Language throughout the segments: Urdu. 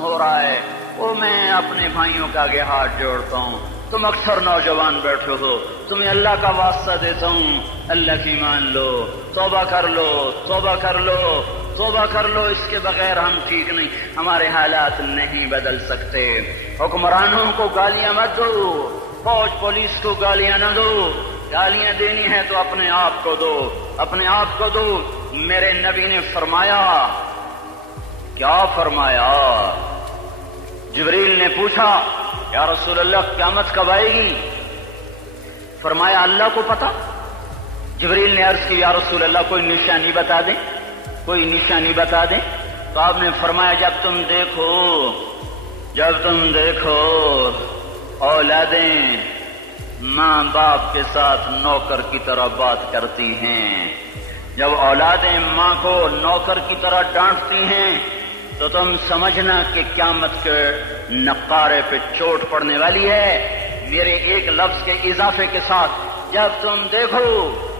ہو رہا ہے وہ میں اپنے بھائیوں کے آگے ہاتھ جوڑتا ہوں، تم اکثر نوجوان بیٹھے ہو، تمہیں اللہ کا واسطہ دیتا ہوں، اللہ کی مان لو، توبہ کر لو، توبہ کر لو، توبہ کر لو، اس کے بغیر ہم ٹھیک نہیں، ہمارے حالات نہیں بدل سکتے۔ حکمرانوں کو گالیاں مت دو، فوج پولیس کو گالیاں نہ دو، گالیاں دینی ہے تو اپنے آپ کو دو، اپنے آپ کو دو۔ میرے نبی نے فرمایا، کیا فرمایا؟ جبریل نے پوچھا یا رسول اللہ قیامت کب آئے گی؟ فرمایا اللہ کو پتا۔ جبریل نے عرض کی یا رسول اللہ کوئی نشانی بتا دیں، کوئی نشانی بتا دیں۔ تو آپ نے فرمایا جب تم دیکھو اولادیں ماں باپ کے ساتھ نوکر کی طرح بات کرتی ہیں، جب اولادیں ماں کو نوکر کی طرح ڈانٹتی ہیں تو تم سمجھنا کہ قیامت کے نقارے پہ چوٹ پڑنے والی ہے۔ میرے ایک لفظ کے اضافے کے ساتھ، جب تم دیکھو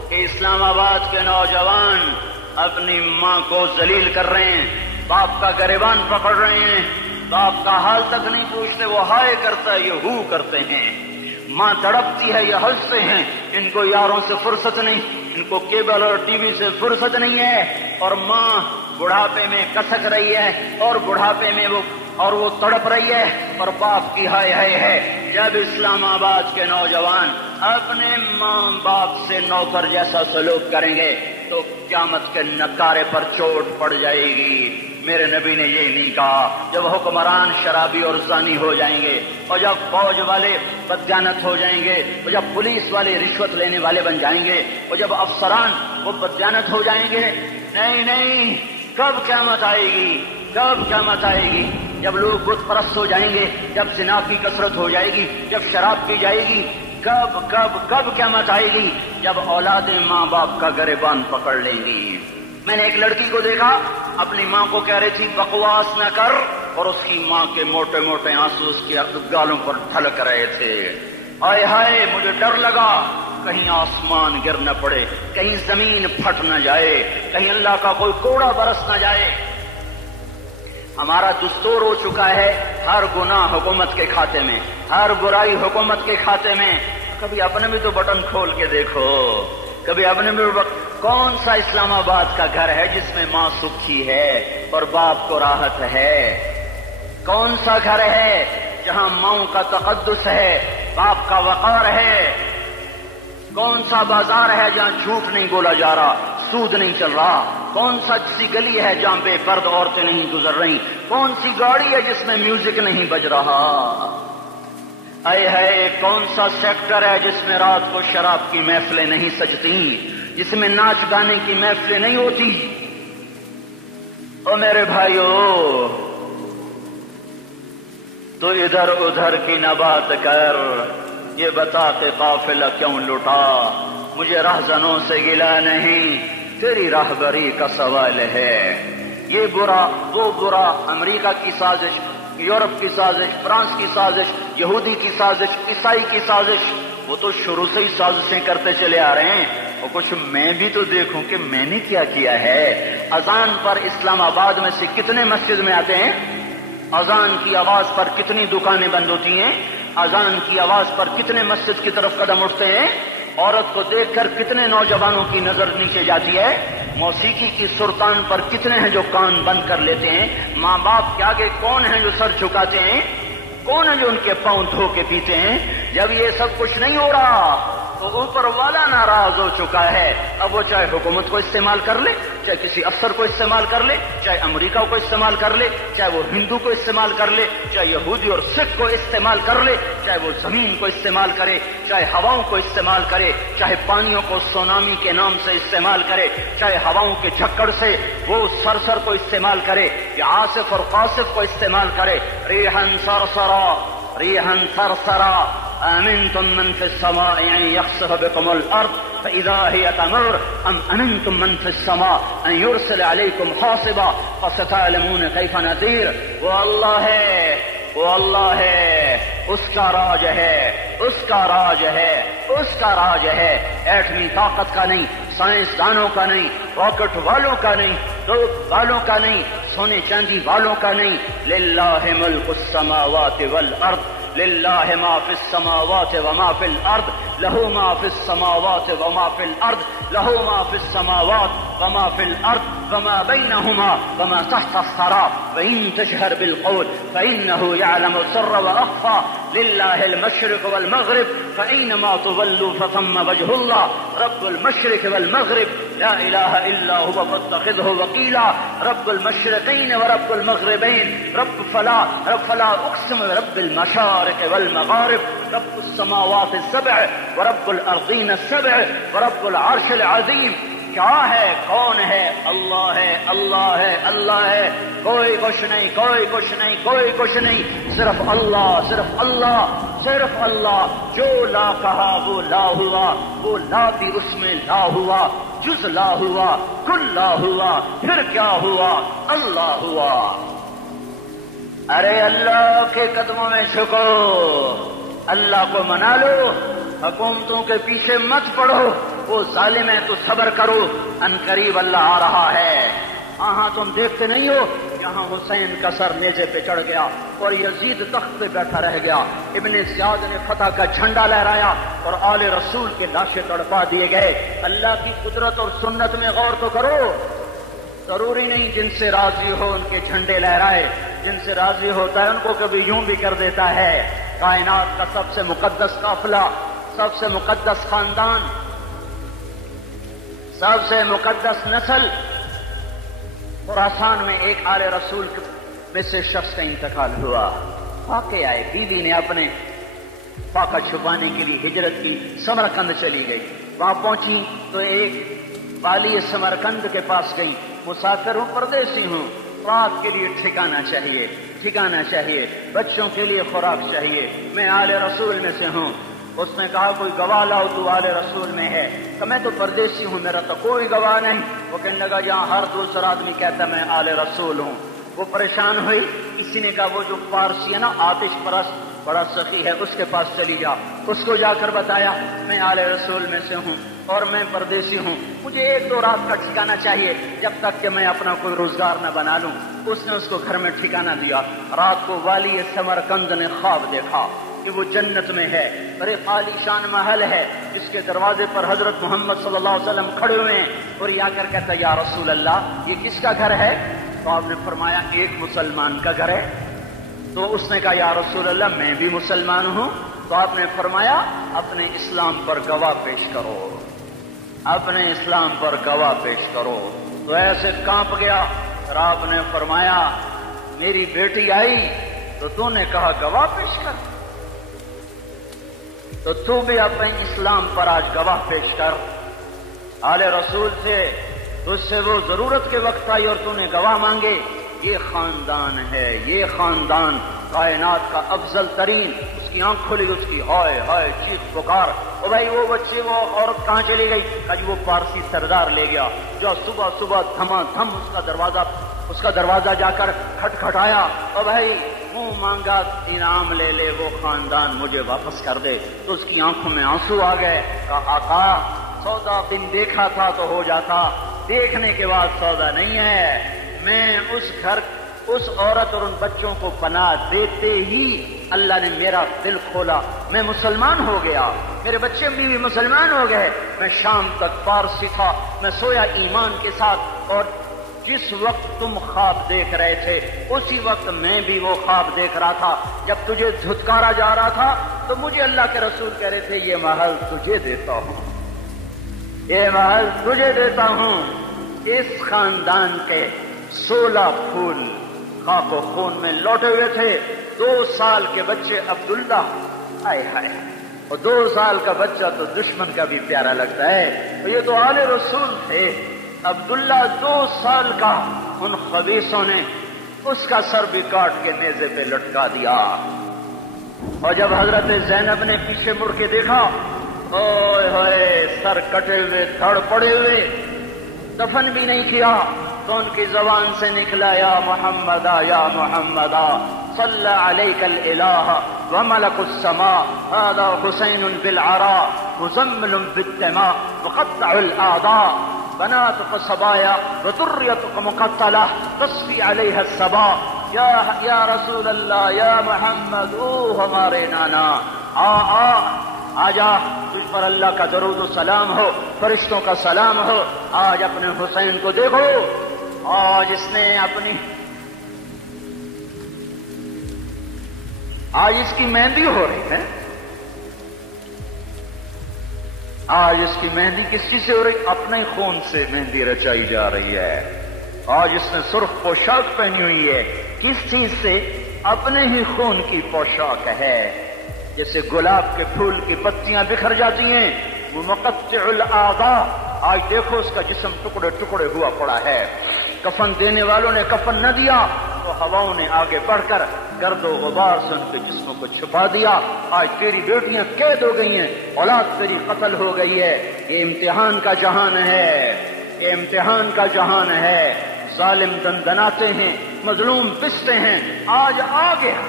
کہ اسلام آباد کے نوجوان اپنی ماں کو ذلیل کر رہے ہیں، باپ کا گریبان پکڑ رہے ہیں، باپ کا حال تک نہیں پوچھتے، وہ ہائے کرتا ہے یہ ہو کرتے ہیں، ماں تڑپتی ہے یہ ہنستے ہیں، ان کو یاروں سے فرصت نہیں، ان کو کیبل اور ٹی وی سے فرصت نہیں ہے، اور ماں بڑھاپے میں کسک رہی ہے اور بڑھاپے میں وہ تڑپ رہی ہے اور باپ کی ہائے ہائے ہے۔ جب اسلام آباد کے نوجوان اپنے ماں باپ سے نوکر جیسا سلوک کریں گے تو قیامت کے نکارے پر چوٹ پڑ جائے گی۔ میرے نبی نے یہ نہیں کہا جب حکمران شرابی اور زانی ہو جائیں گے، اور جب فوج والے بدجانت ہو جائیں گے، اور جب پولیس والے رشوت لینے والے بن جائیں گے، اور جب افسران وہ بدجانت ہو جائیں گے۔ نہیں، کب قیامت آئے گی؟ کب قیامت آئے گی؟ جب لوگ بت پرست ہو جائیں گے، جب زنا کی کثرت ہو جائے گی، جب شراب پی جائے گی۔ کب قیامت آئے گی؟ جب اولادیں ماں باپ کا گریبان پکڑ لیں گی۔ میں نے ایک لڑکی کو دیکھا اپنی ماں کو کہہ رہی تھی بکواس نہ کر، اور اس کی ماں کے موٹے موٹے آنسو اس کی گالوں پر ڈھلک رہے تھے۔ ہائے ہائے، مجھے ڈر لگا کہیں آسمان گر نہ پڑے، کہیں زمین پھٹ نہ جائے، کہیں اللہ کا کوئی کوڑا برس نہ جائے۔ ہمارا دستور ہو چکا ہے ہر گناہ حکومت کے کھاتے میں، ہر برائی حکومت کے کھاتے میں۔ کبھی اپنے بھی تو بٹن کھول کے دیکھو، کبھی اپنے بھی کون سا اسلام آباد کا گھر ہے جس میں ماں سکھی ہے اور باپ کو راحت ہے؟ کون سا گھر ہے جہاں ماؤں کا تقدس ہے، باپ کا وقار ہے؟ کون سا بازار ہے جہاں جھوٹ نہیں بولا جا رہا، سود نہیں چل رہا؟ کون سا سی گلی ہے جہاں بے پرد عورتیں نہیں گزر رہی؟ کون سی گاڑی ہے جس میں میوزک نہیں بج رہا؟ اے ہے کون سا سیکٹر ہے جس میں رات کو شراب کی محفلیں نہیں سجتی، جس میں ناچ گانے کی محفلیں نہیں ہوتی؟ او میرے بھائیو، تو ادھر ادھر کی نہ بات کر، یہ بتا کہ قافلہ کیوں لٹا؟ مجھے رہزنوں سے گلا نہیں، تیری راہبری کا سوال ہے۔ یہ برا وہ برا، امریکہ کی سازش، یورپ کی سازش، فرانس کی سازش، یہودی کی سازش، عیسائی کی سازش، وہ تو شروع سے ہی سازشیں کرتے چلے آ رہے ہیں۔ اور کچھ میں بھی تو دیکھوں کہ میں نے کیا کیا ہے۔ اذان پر اسلام آباد میں سے کتنے مسجد میں آتے ہیں؟ اذان کی آواز پر کتنی دکانیں بند ہوتی ہیں؟ اذان کی آواز پر کتنے مسجد کی طرف قدم اٹھتے ہیں؟ عورت کو دیکھ کر کتنے نوجوانوں کی نظر نیچے جاتی ہے؟ موسیقی کی سرتان پر کتنے ہیں جو کان بند کر لیتے ہیں؟ ماں باپ کے آگے کون ہیں جو سر جھکاتے ہیں؟ کون ہے جو ان کے پاؤں دھو کے پیتے ہیں؟ جب یہ سب کچھ نہیں ہو رہا تو اوپر والا ناراض ہو چکا ہے۔ اب وہ چاہے حکومت کو استعمال کر لے، چاہے کسی افسر کو استعمال کر لے، چاہے امریکہ کو استعمال کر لے، چاہے وہ ہندو کو استعمال کر لے، چاہے یہودی اور سکھ کو استعمال کر لے، چاہے وہ زمین کو استعمال کرے، چاہے ہواؤں کو استعمال کرے، چاہے پانیوں کو سونامی کے نام سے استعمال کرے، چاہے ہواؤں کے جھکڑ سے وہ سرسر کو استعمال کرے یا عاصف اور قاصف کو استعمال کرے۔ ریحن سرسرا، ریحن سرسرا، أأمنتم من في السماء أن يخسف بكم الأرض فإذا هي تمر أم أمنتم من في السماء أن يرسل عليكم حاصبا فستعلمون كيف نذير۔ وہ اللہ ہے، وہ اللہ ہے، اس کا راج ہے، اس کا راج ہے، اس کا راج ہے۔ ایٹمی طاقت کا نہیں، سائنسدانوں کا نہیں، راکٹ والوں کا نہیں، والوں کا نہیں، سونے چاندی والوں کا نہیں. للہ ملک السماوات والارض للہ ما فی السماوات وما فی الارض لہ ما فی السماوات وما فی الارض لہ ما فی السماوات وما فی الارض وما بینہما وما تحت الثری وإن تجہر بالقول فإنہ یعلم السر وأخفى للہ المشرق والمغرب فأینما تولوا فثم وجہ اللہ رب المشرق والمغرب لا الہ الا هو فاتخذہ وکیلا رب المشرقین ورب المغربین رب فلا اقسم رب المشارق والمغارب رب السماوات السبع ورب الارضین السبع ورب العرش العظیم. کیا ہے؟ کون ہے؟ اللہ ہے، اللہ ہے، اللہ ہے. کوئی کچھ نہیں، کوئی کچھ نہیں، کوئی کچھ نہیں، صرف اللہ، صرف اللہ، صرف اللہ. جو لا کہا وہ لا ہوا، وہ لا بھی اس میں لا ہوا، جز لا ہوا، کل لا ہوا، پھر کیا ہوا؟ اللہ ہوا. ارے اللہ کے قدموں میں جھکو، اللہ کو منا لو، حکومتوں کے پیچھے مت پڑو. وہ ظالم ہے تو صبر کرو، ان قریب اللہ آ رہا ہے. ہاں تم دیکھتے نہیں ہو، یہاں حسین کا سر نیزے پہ چڑھ گیا اور یزید تخت پہ بیٹھا رہ گیا. ابن زیاد نے فتح کا جھنڈا لہرایا اور آل رسول کے لاشیں تڑپا دیے گئے. اللہ کی قدرت اور سنت میں غور تو کرو. ضروری نہیں جن سے راضی ہو ان کے جھنڈے لہرائے، جن سے راضی ہوتا ہے ان کو کبھی یوں بھی کر دیتا ہے. کائنات کا سب سے مقدس قافلہ، سب سے مقدس خاندان، سب سے مقدس نسل، خراسان میں ایک آل رسول میں سے شخص کا انتقال ہوا. فاقے آئے، بیوی نے اپنے فاقہ چھپانے کے لیے ہجرت کی، سمرقند چلی گئی. وہاں پہنچی تو ایک والی سمرقند کے پاس گئی. مسافر ہوں، پردیسی ہوں، رات کے لیے ٹھکانا چاہیے، ٹھکانا چاہیے، بچوں کے لیے خوراک چاہیے، میں آل رسول میں سے ہوں. اس نے کہا کوئی گواہ لاؤ، تو آل رسول میں ہے. کہ میں تو پردیسی ہوں، میرا تو کوئی گواہ نہیں. وہ کہنے لگا جہاں ہر دوسرا آدمی کہتا میں آل رسول ہوں. وہ پریشان ہوئی. کسی نے کہا وہ جو پارسی ہے نا، آتش پرست، بڑا سخی ہے، اس کے پاس چلی جا. اس کو جا کر بتایا میں آل رسول میں سے ہوں اور میں پردیسی ہوں، مجھے 1-2 رات کا ٹھکانہ چاہیے جب تک کہ میں اپنا کوئی روزگار نہ بنا لوں. اس نے اس کو گھر میں ٹھکانہ دیا. رات کو والی سمرقند نے خواب دیکھا کہ وہ جنت میں ہے، بڑے عالی شان محل ہے، جس کے دروازے پر حضرت محمد صلی اللہ علیہ وسلم کھڑے ہوئے ہیں. اور یہ آ کر کہتا یا رسول اللہ یہ کس کا گھر ہے؟ تو آپ نے فرمایا ایک مسلمان کا گھر ہے. تو اس نے کہا یا رسول اللہ میں بھی مسلمان ہوں. تو آپ نے فرمایا اپنے اسلام پر گواہ پیش کرو، اپنے اسلام پر گواہ پیش کرو. تو ایسے کانپ گیا. اور آپ نے فرمایا میری بیٹی آئی تو تو نے کہا گواہ پیش کر، تو تو بھی اپنے اسلام پر آج گواہ پیش کر. آل رسول سے تجھ سے وہ ضرورت کے وقت آئی اور تو نے گواہ مانگے. یہ خاندان ہے، یہ خاندان کائنات کا افضل ترین. اس کی آنکھ کھلی، اس کی ہائے ہائے چیخ پکار. او بھائی وہ بچے، وہ عورت کہاں چلی گئی؟ کہ وہ پارسی سردار لے گیا جو صبح صبح دھما دھم اس کا دروازہ جا کر کھٹکھٹایا. او بھائی منہ مانگا انعام لے لے، وہ خاندان مجھے واپس کر دے. تو اس کی آنکھوں میں آنسو آ گئے. کہا آقا سودا دن دیکھا تھا تو ہو جاتا، دیکھنے کے بعد سودا نہیں ہے. میں اس عورت اور ان بچوں کو پناہ دیتے ہی اللہ نے میرا دل کھولا، میں مسلمان ہو گیا، میرے بچے بھی مسلمان ہو گئے. میں شام تک پارسی تھا، میں سویا ایمان کے ساتھ. اور جس وقت تم خواب دیکھ رہے تھے اسی وقت میں بھی وہ خواب دیکھ رہا تھا. جب تجھے دھتکارا جا رہا تھا تو مجھے اللہ کے رسول کہہ رہے تھے یہ محل تجھے دیتا ہوں، یہ محل تجھے دیتا ہوں. اس خاندان کے 16 پھول خاک و خون میں لوٹے ہوئے تھے. 2 سال کے بچے عبداللہ، ہائے ہائے، اور 2 سال کا بچہ تو دشمن کا بھی پیارا لگتا ہے. تو یہ تو آل رسول تھے. عبداللہ 2 سال کا، ان خبیثوں نے اس کا سر بھی کاٹ کے نیزے پہ لٹکا دیا. اور جب حضرت زینب نے پیچھے مڑ کے دیکھا، اوئے ہوئے سر کٹے ہوئے، دھڑ پڑے ہوئے، دفن بھی نہیں کیا. تو ان کی زبان سے نکلا یا محمدا یا محمدا صلی علیک الالہ وملک السماء هذا حسین بالعراء مزمل بالدماء وقطع الاعداء. بناتك صبايا وذريتك مقتلة تصفي عليها الصبا. یا رسول اللہ یا محمد او ہمارے نانا آ جا, تجھ پر اللہ کا درود و سلام ہو, فرشتوں کا سلام ہو. آج اپنے حسین کو دیکھو, آج اس نے اپنی آج اس کی مہندی ہو رہی ہے. آج اس کی مہندی کس چیز سے ہو رہی؟ اپنے خون سے مہندی رچائی جا رہی ہے. آج اس نے سرخ پوشاک پہنی ہوئی ہے. کس چیز سے؟ اپنے ہی خون کی پوشاک ہے. جیسے گلاب کے پھول کی پتیاں بکھر جاتی ہیں, وہ مقطع الاعضاء. آج دیکھو اس کا جسم ٹکڑے ٹکڑے ہوا پڑا ہے. کفن دینے والوں نے کفن نہ دیا تو ہواؤں نے آگے بڑھ کر گرد و غبار سے ان کے جسموں کو چھپا دیا. آج تیری بیٹیاں قید ہو گئی ہیں, اولاد تیری قتل ہو گئی ہے. یہ امتحان کا جہان ہے, یہ امتحان کا جہان ہے. ظالم دندناتے ہیں, مظلوم پستے ہیں. آج آ گیا,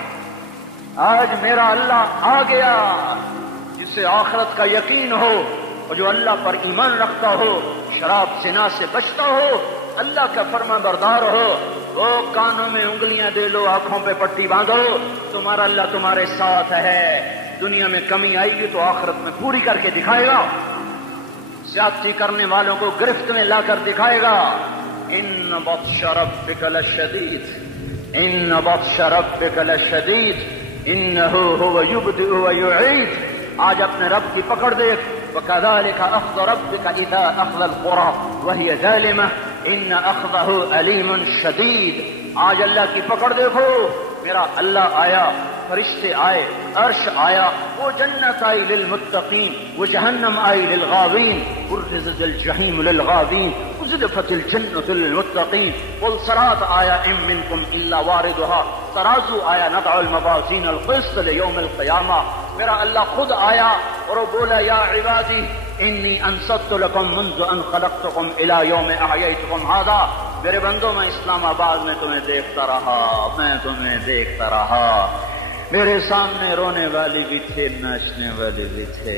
آج میرا اللہ آ گیا. جسے آخرت کا یقین ہو اور جو اللہ پر ایمان رکھتا ہو, شراب زنا سے بچتا ہو, اللہ کا فرما بردار ہو, وہ کانوں میں انگلیاں دے لو, آنکھوں پہ پٹی باندھو, تمہارا اللہ تمہارے ساتھ ہے. دنیا میں کمی آئی گی تو آخرت میں پوری کر کے دکھائے گا. زیادتی کرنے والوں کو گرفت میں لا کر دکھائے گا. ان بطش ربک لشدید, ان بطش ربک لشدید, انہ هو یبدئ ویعید. آج اپنے رب کی پکڑ دیکھ. وکذالک اخذ ربک اذا اخذ القری وهي ظالمہ ان اخذہ علیم شدید. آج اللہ کی پکڑ دیکھو. میرا اللہ آیا, فرشتے آئے, عرش آیا, وہ جنت آئی للمتقین, وہ جہنم آئی للغاوین, برزت الجحیم للغاوین, ازلفت الجنت للمتقین. والصراط آیا ام منکم الا واردها, ترازو آیا نضع الموازین القسط لیوم القیامہ. میرا اللہ خود آیا اور وہ بولا یا عبادی انی انصت لکم منذ ان خلقتکم الى یوم احییتکم هذا. میرے بندوں, میں اسلام آباد میں تمہیں دیکھتا رہا, میں تمہیں دیکھتا رہا. میرے سامنے رونے والی بھی تھے, ناچنے والے بھی تھے,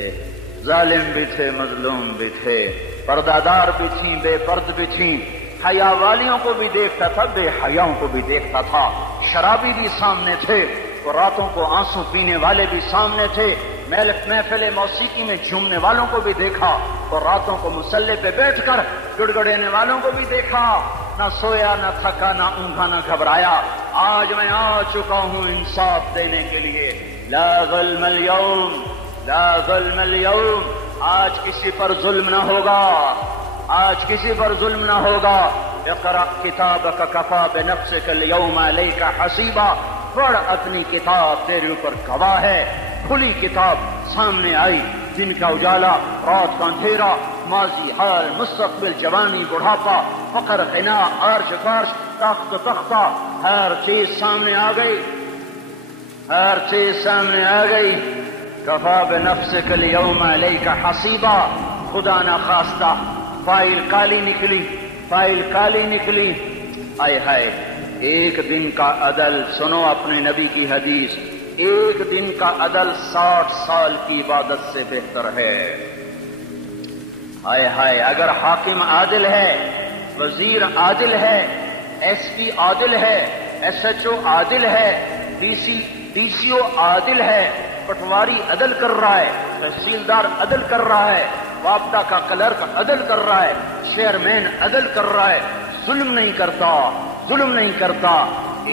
ظالم بھی تھے, مظلوم بھی تھے, پردادار بھی تھیں, بے پرد بھی تھیں. حیا والیوں کو بھی دیکھتا تھا, بے حیاؤں کو بھی دیکھتا تھا. شرابی بھی سامنے تھے, اور راتوں کو آنسو پینے والے بھی سامنے تھے. محفل موسیقی میں جھومنے والوں کو بھی دیکھا, اور راتوں کو مصلی پہ بیٹھ کر گڑگڑانے والوں کو بھی دیکھا. نہ سویا, نہ تھکا, نہ اونگا, نہ گھبرایا. آج میں آ چکا ہوں انصاف دینے کے لیے. لا ظلم اليوم, لا ظلم اليوم. آج کسی پر ظلم نہ ہوگا, آج کسی پر ظلم نہ ہوگا. اقرأ کتابک کفی بنفسک اليوم علیک حسیبا. پڑھ, اپنی کتاب تیرے اوپر گواہ ہے. کھلی کتاب سامنے آئی, دن کا اجالا, رات کا اندھیرا, ماضی, حال, مستقبل, جوانی, بڑھاپا, فقر, غنا, عرش, فرش, تخت و تختہ, ہر چیز سامنے آ گئی, ہر چیز سامنے آ گئی. کفی بنفسک اليوم علیک حسیبا. خدا نہ خواستہ فائل کالی نکلی, فائل کالی نکلی. آئے ہائے, ایک دن کا عدل, سنو اپنے نبی کی حدیث, ایک دن کا عدل 60 سال کی عبادت سے بہتر ہے. ہائے ہائے, اگر حاکم عادل ہے, وزیر عادل ہے, ایس پی عادل ہے, ایس ایچ او عادل ہے, ڈی سی او عادل ہے, پٹواری عدل کر رہا ہے, تحصیلدار عدل کر رہا ہے, وابڈا کا کلرک عدل کر رہا ہے, چیئرمین عدل کر رہا ہے, ظلم نہیں کرتا, ظلم نہیں کرتا.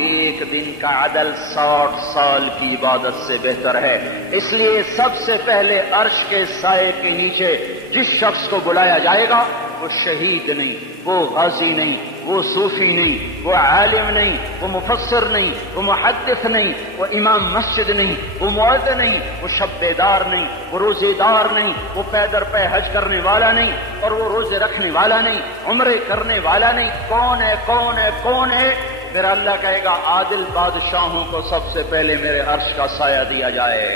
ایک دن کا عدل 60 سال کی عبادت سے بہتر ہے. اس لیے سب سے پہلے عرش کے سائے کے نیچے جس شخص کو بلایا جائے گا, وہ شہید نہیں, وہ غازی نہیں, وہ صوفی نہیں, وہ عالم نہیں, وہ مفسر نہیں, وہ محدث نہیں, وہ امام مسجد نہیں, وہ مؤذن نہیں, وہ شب بیدار نہیں, وہ روزے دار نہیں, وہ پیدر پہ حج کرنے والا نہیں, اور وہ روزے رکھنے والا نہیں, عمرے کرنے والا نہیں. کون ہے, کون ہے, کون ہے؟ میرا اللہ کہے گا عادل بادشاہوں کو سب سے پہلے میرے عرش کا سایہ دیا جائے.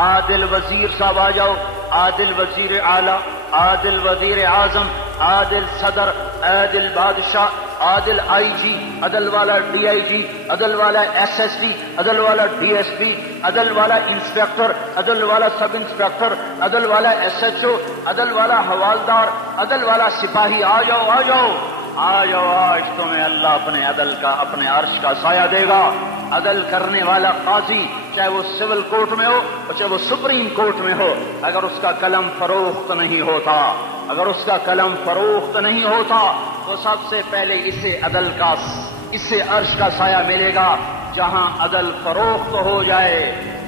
عادل وزیر صاحب آ جاؤ, عادل وزیر اعلی, عادل وزیر اعظم, عادل صدر, عادل بادشاہ, عادل آئی جی، عدل والا ڈی آئی جی، عدل والا ایس ایس ڈی، عدل والا ڈی ایس پی، عدل والا انسپیکٹر، عدل والا سب انسپیکٹر، عدل والا ایس ایچ او، عدل والا حوالدار، عدل والا سپاہی، آ جاؤ آ جاؤ آ جاؤ، آج تمہیں اللہ اپنے عدل کا، اپنے عرش کا سایہ دے گا۔ عدل کرنے والا قاضی، چاہے وہ سول کورٹ میں ہو اور چاہے وہ سپریم کورٹ میں ہو، اگر اس کا قلم فروخت نہیں ہوتا، اگر اس کا قلم فروخت نہیں ہوتا تو سب سے پہلے اسے عرش کا سایہ ملے گا۔ جہاں عدل فروخت ہو جائے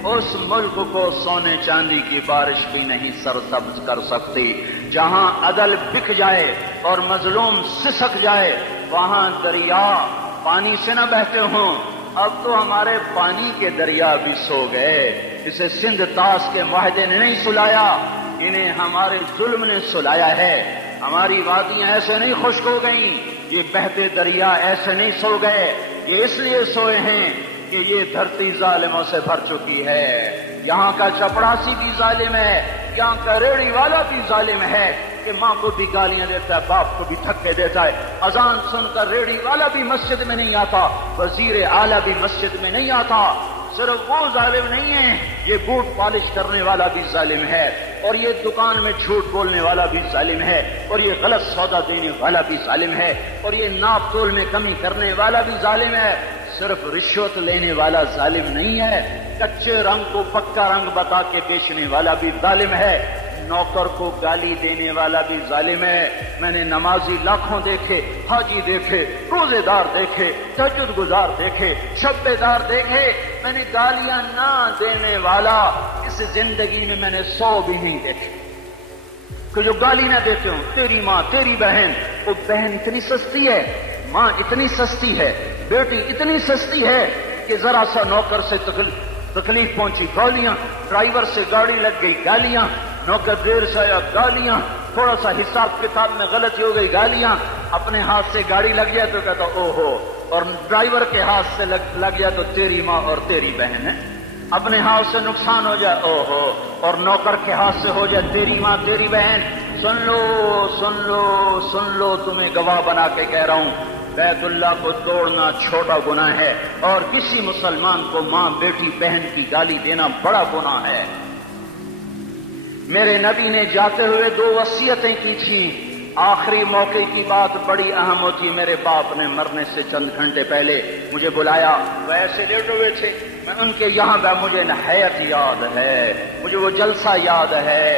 اس ملک کو سونے چاندی کی بارش بھی نہیں سرسبز کر سکتی۔ جہاں عدل بک جائے اور مظلوم سسک جائے وہاں دریا پانی سے نہ بہتے ہوں۔ اب تو ہمارے پانی کے دریا بھی سو گئے، اسے سندھ طاس کے معاہدے نے نہیں سلایا، انہیں ہمارے ظلم نے سلایا ہے۔ ہماری وادیاں ایسے نہیں خشک ہو گئیں، یہ بہتے دریا ایسے نہیں سو گئے، یہ اس لیے سوئے ہیں کہ یہ دھرتی ظالموں سے بھر چکی ہے۔ یہاں کا چپڑاسی بھی ظالم ہے، یہاں کا ریڑھی والا بھی ظالم ہے کہ ماں کو بھی گالیاں دیتا ہے، باپ کو بھی دھکے دیتا ہے۔ اذان سن کر ریڑھی والا بھی مسجد میں نہیں آتا، وزیر اعلیٰ بھی مسجد میں نہیں آتا۔ صرف وہ ظالم نہیں ہے، یہ بوٹ پالش کرنے والا بھی ظالم ہے، اور یہ دکان میں جھوٹ بولنے والا بھی ظالم ہے، اور یہ غلط سودا دینے والا بھی ظالم ہے، اور یہ ناپ تول میں کمی کرنے والا بھی ظالم ہے۔ صرف رشوت لینے والا ظالم نہیں ہے، کچے رنگ کو پکا رنگ بتا کے بیچنے والا بھی ظالم ہے، نوکر کو گالی دینے والا بھی ظالم ہے۔ میں نے نمازی لاکھوں دیکھے، حاجی دیکھے، روزے دار دیکھے، تہجد گزار دیکھے، شب دار دیکھے، میں نے گالیاں نہ دینے والا اس زندگی میں میں نے 100 بھی نہیں دیکھے کہ جو گالی نہ دیتے ہوں۔ تیری ماں، تیری بہن، وہ بہن اتنی سستی ہے، ماں اتنی سستی ہے، بیٹی اتنی سستی ہے کہ ذرا سا نوکر سے تکلیف پہنچی گالیاں، ڈرائیور سے گاڑی لگ گئی گالیاں، نوکر دیر سے آیا گالیاں، تھوڑا سا حساب کتاب میں غلطی ہو گئی گالیاں، اپنے ہاتھ سے گاڑی لگ گیا تو کہتا او ہو، اور ڈرائیور کے ہاتھ سے لگ گیا تو تیری ماں اور تیری بہن ہے، اپنے ہاتھ سے نقصان ہو جائے او ہو، اور نوکر کے ہاتھ سے ہو جائے تیری ماں تیری بہن۔ سن لو سن لو سن لو، تمہیں گواہ بنا کے کہہ رہا ہوں، بیت اللہ کو توڑنا چھوٹا گناہ ہے، اور کسی مسلمان کو ماں، بیٹی، بہن کی گالی دینا بڑا گناہ ہے۔ میرے نبی نے جاتے ہوئے 2 وصیتیں کی تھیں، آخری موقع کی بات بڑی اہم ہوتی۔ میرے باپ نے مرنے سے چند گھنٹے پہلے مجھے بلایا، وہ ایسے لیٹے ہوئے تھے، میں ان کے یہاں گیا، مجھے نہایت یاد ہے، مجھے وہ جلسہ یاد ہے،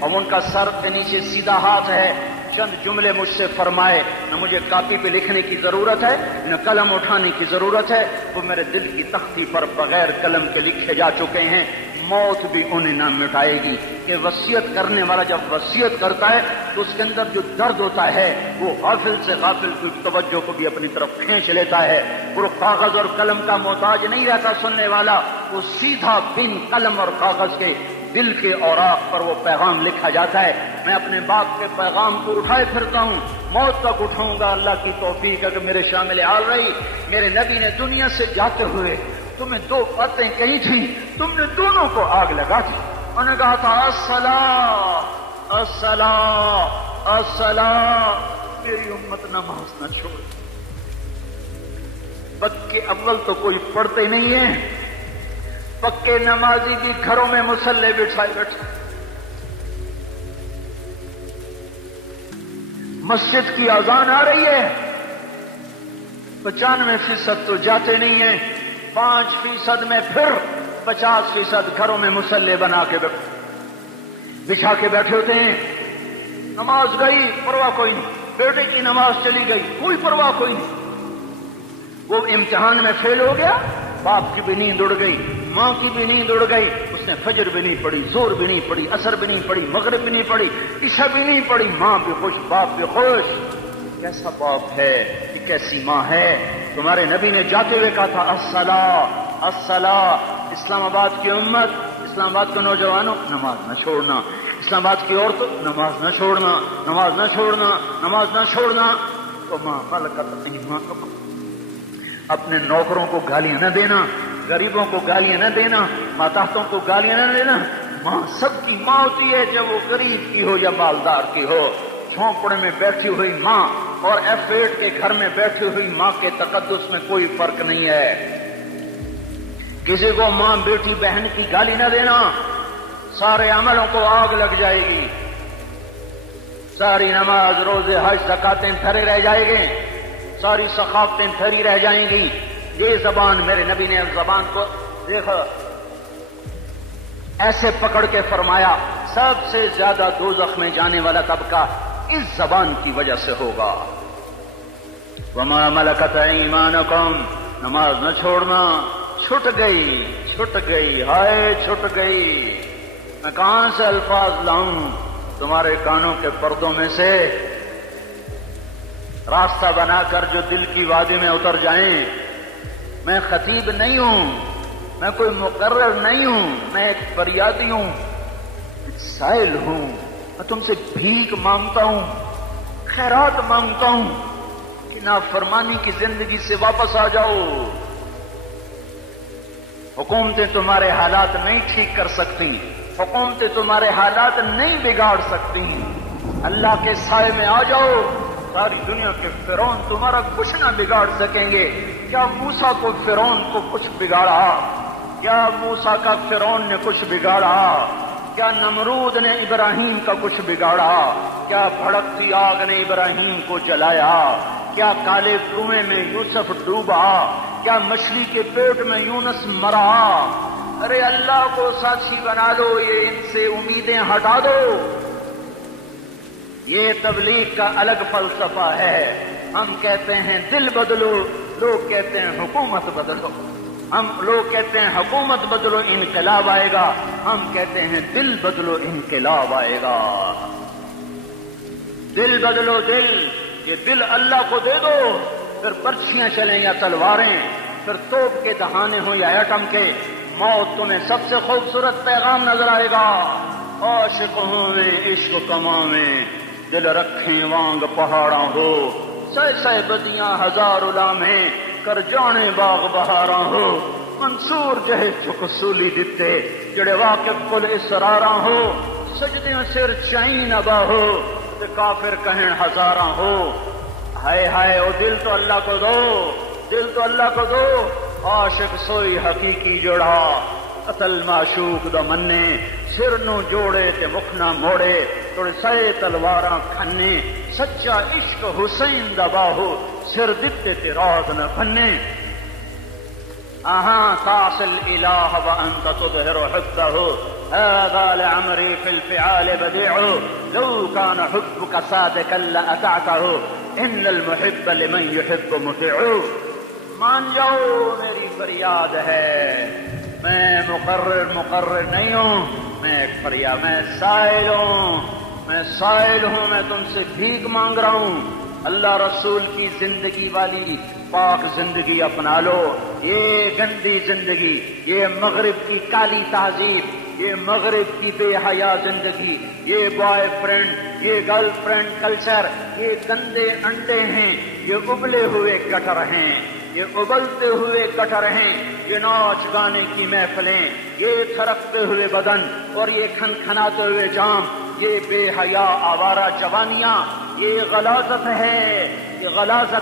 اور ان کا سر کے نیچے سیدھا ہاتھ ہے۔ چند جملے مجھ سے فرمائے، نہ مجھے کاپی پہ لکھنے کی ضرورت ہے نہ قلم اٹھانے کی ضرورت ہے، وہ میرے دل کی تختی پر بغیر قلم کے لکھے جا چکے ہیں، موت بھی انہیں نہ مٹائے گی۔ کہ وصیت کرنے والا جب وصیت کرتا ہے تو اس کے اندر جو درد ہوتا ہے وہ غافل سے غافل کی توجہ کو بھی اپنی طرف کھینچ لیتا ہے، وہ کاغذ اور قلم کا محتاج نہیں رہتا سننے والا، وہ سیدھا بن قلم اور کاغذ کے دل کے اوراق پر وہ پیغام لکھا جاتا ہے۔ میں اپنے باپ کے پیغام کو اٹھائے پھرتا ہوں، موت تک اٹھاؤں گا، اللہ کی توفیق ہے کہ میرے شامل حال رہی۔ میرے نبی نے دنیا سے جاتے ہوئے تمہیں 2 باتیں کہی تھیں، تم نے دونوں کو آگ لگا دی۔ انہوں نے کہا تھا الصلاۃ الصلاۃ الصلاۃ، میری امت نماز نہ چھوڑ۔ پکے اول تو کوئی پڑھتے نہیں ہیں، پکے نمازی بھی گھروں میں مصلے بٹھائے بیٹھے، مسجد کی اذان آ رہی ہے، 95% تو جاتے نہیں ہیں، 5% میں پھر 50% گھروں میں مصلے بنا کے بچھا کے بیٹھے ہوتے ہیں۔ نماز گئی پرواہ کوئی نہیں، بیٹے کی نماز چلی گئی کوئی پرواہ کوئی نہیں، وہ امتحان میں فیل ہو گیا، باپ کی بھی نیند اڑ گئی، ماں کی بھی نیند اڑ گئی، اس نے فجر بھی نہیں پڑھی، زور بھی نہیں پڑھی، عصر بھی نہیں پڑھی، مغرب بھی نہیں پڑھی، عشاء بھی نہیں پڑھی، ماں بھی خوش باپ بھی خوش۔ کیسا باپ ہے، یہ کیسی ماں ہے؟ تمہارے نبی نے جاتے ہوئے کہا تھا الصلاۃ الصلاۃ۔ اسلام آباد کی امت، اسلام آباد کے نوجوانوں، نماز نہ چھوڑنا، اسلام آباد کی عورتوں، نماز نہ چھوڑنا، نماز نہ چھوڑنا، نماز نہ چھوڑنا۔ تو ماں ملکت ایمانکم، اپنے نوکروں کو گالیاں نہ دینا، غریبوں کو گالیاں نہ دینا، ماتحتوں کو گالیاں نہ دینا۔ ماں سب کی ماں ہوتی ہے، جب وہ غریب کی ہو یا مالدار کی ہو۔ جھونپڑے میں بیٹھی ہوئی ماں اور F8 کے گھر میں بیٹھی ہوئی ماں کے تقدس میں کوئی فرق نہیں ہے۔ کسی کو ماں بیٹی بہن کی گالی نہ دینا، سارے عملوں کو آگ لگ جائے گی، ساری نماز روزے حج زکاتیں دھرے رہ جائیں گے، ساری ثقافتیں دھری رہ جائیں گی۔ یہ زبان، میرے نبی نے اس زبان کو دیکھو ایسے پکڑ کے فرمایا سب سے زیادہ دوزخ میں جانے والا طبقہ اس زبان کی وجہ سے ہوگا۔ وما ملکت ایمانکم، نماز نہ چھوڑنا، چھٹ گئی، ہائے چھٹ گئی۔ میں کہاں سے الفاظ لاؤں تمہارے کانوں کے پردوں میں سے، راستہ بنا کر جو دل کی وادی میں اتر جائیں۔ میں خطیب نہیں ہوں، میں کوئی مقرر نہیں ہوں، میں ایک فریادی ہوں، ایک سائل ہوں۔ میں تم سے بھیک مانگتا ہوں، خیرات مانگتا ہوں کہ نافرمانی کی زندگی سے واپس آ جاؤ۔ حکومتیں تمہارے حالات نہیں ٹھیک کر سکتی، حکومتیں تمہارے حالات نہیں بگاڑ سکتی۔ اللہ کے سائے میں آ جاؤ، ساری دنیا کے فرعون تمہارا کچھ نہ بگاڑ سکیں گے۔ کیا موسیٰ کو فرعون کو کچھ بگاڑا؟ کیا موسیٰ کا فرعون نے کچھ بگاڑا؟ کیا نمرود نے ابراہیم کا کچھ بگاڑا؟ کیا بھڑکتی آگ نے ابراہیم کو جلایا؟ کیا کالے کنویں میں یوسف ڈوبا؟ کیا مچھلی کے پیٹ میں یونس مرا؟ ارے اللہ کو ساتھی بنا دو، یہ ان سے امیدیں ہٹا دو۔ یہ تبلیغ کا الگ فلسفہ ہے۔ ہم کہتے ہیں دل بدلو، لوگ کہتے ہیں حکومت بدلو۔ ہم لوگ کہتے ہیں حکومت بدلو انقلاب آئے گا، ہم کہتے ہیں دل بدلو انقلاب آئے گا۔ دل بدلو دل، یہ دل اللہ کو دے دو، پھر پرچیاں چلیں یا تلواریں، پھر توپ کے دہانے ہوں یا ایٹم کے، موت تمہیں سب سے خوبصورت پیغام نظر آئے گا۔ عاشق ہوں میں عشق کماں میں، دل رکھیں وانگ پہاڑاں ہو، سہ بدیاں ہزار لامہیں کر جانے باغ بہاراں ہو، منصور جہے چک سولی دتے جڑے واقف کل اسراراں ہو، سجدیاں سر چائیں ابا ہو تے کافر کہیں ہزاراں ہو۔ ہائے ہائے او دل تو اللہ کو دو، دل تو اللہ کو دو۔ عاشق سوئی حقیقی جڑا، قتل معشوق دا مننے، سر نو جوڑے تے مکھ نہ موڑے، توڑے سائے تلواراں کھنے، سچا عشق حسین دا باہو، سر دتے تے راز نہ کھنے۔ تعصي الإله وأنت تظهر حبه، هذا لعمري في الفعال بديع، لو كان حبك صادقا لأطعته، إن المحب لمن يحب مطيع۔ مان جاؤ میری فریاد ہے، میں مقرر نہیں ہوں، میں ایک فریاد، میں سائل ہوں، میں تم سے بھیک مانگ رہا ہوں۔ اللہ رسول کی زندگی والی پاک زندگی اپنا لو، یہ گندی زندگی، یہ مغرب کی کالی تہذیب، یہ مغرب کی بے حیا زندگی، یہ بوائے فرینڈ، یہ گرل فرینڈ کلچر، یہ گندے انڈے ہیں، یہ ابلے ہوئے کٹر ہیں، یہ ابلتے ہوئے کٹر ہیں، یہ ناچ گانے کی محفلیں، یہ تھرکتے ہوئے بدن اور یہ کھنکھناتے ہوئے جام، یہ بے حیا آوارہ جوانیاں، یہ غلاظت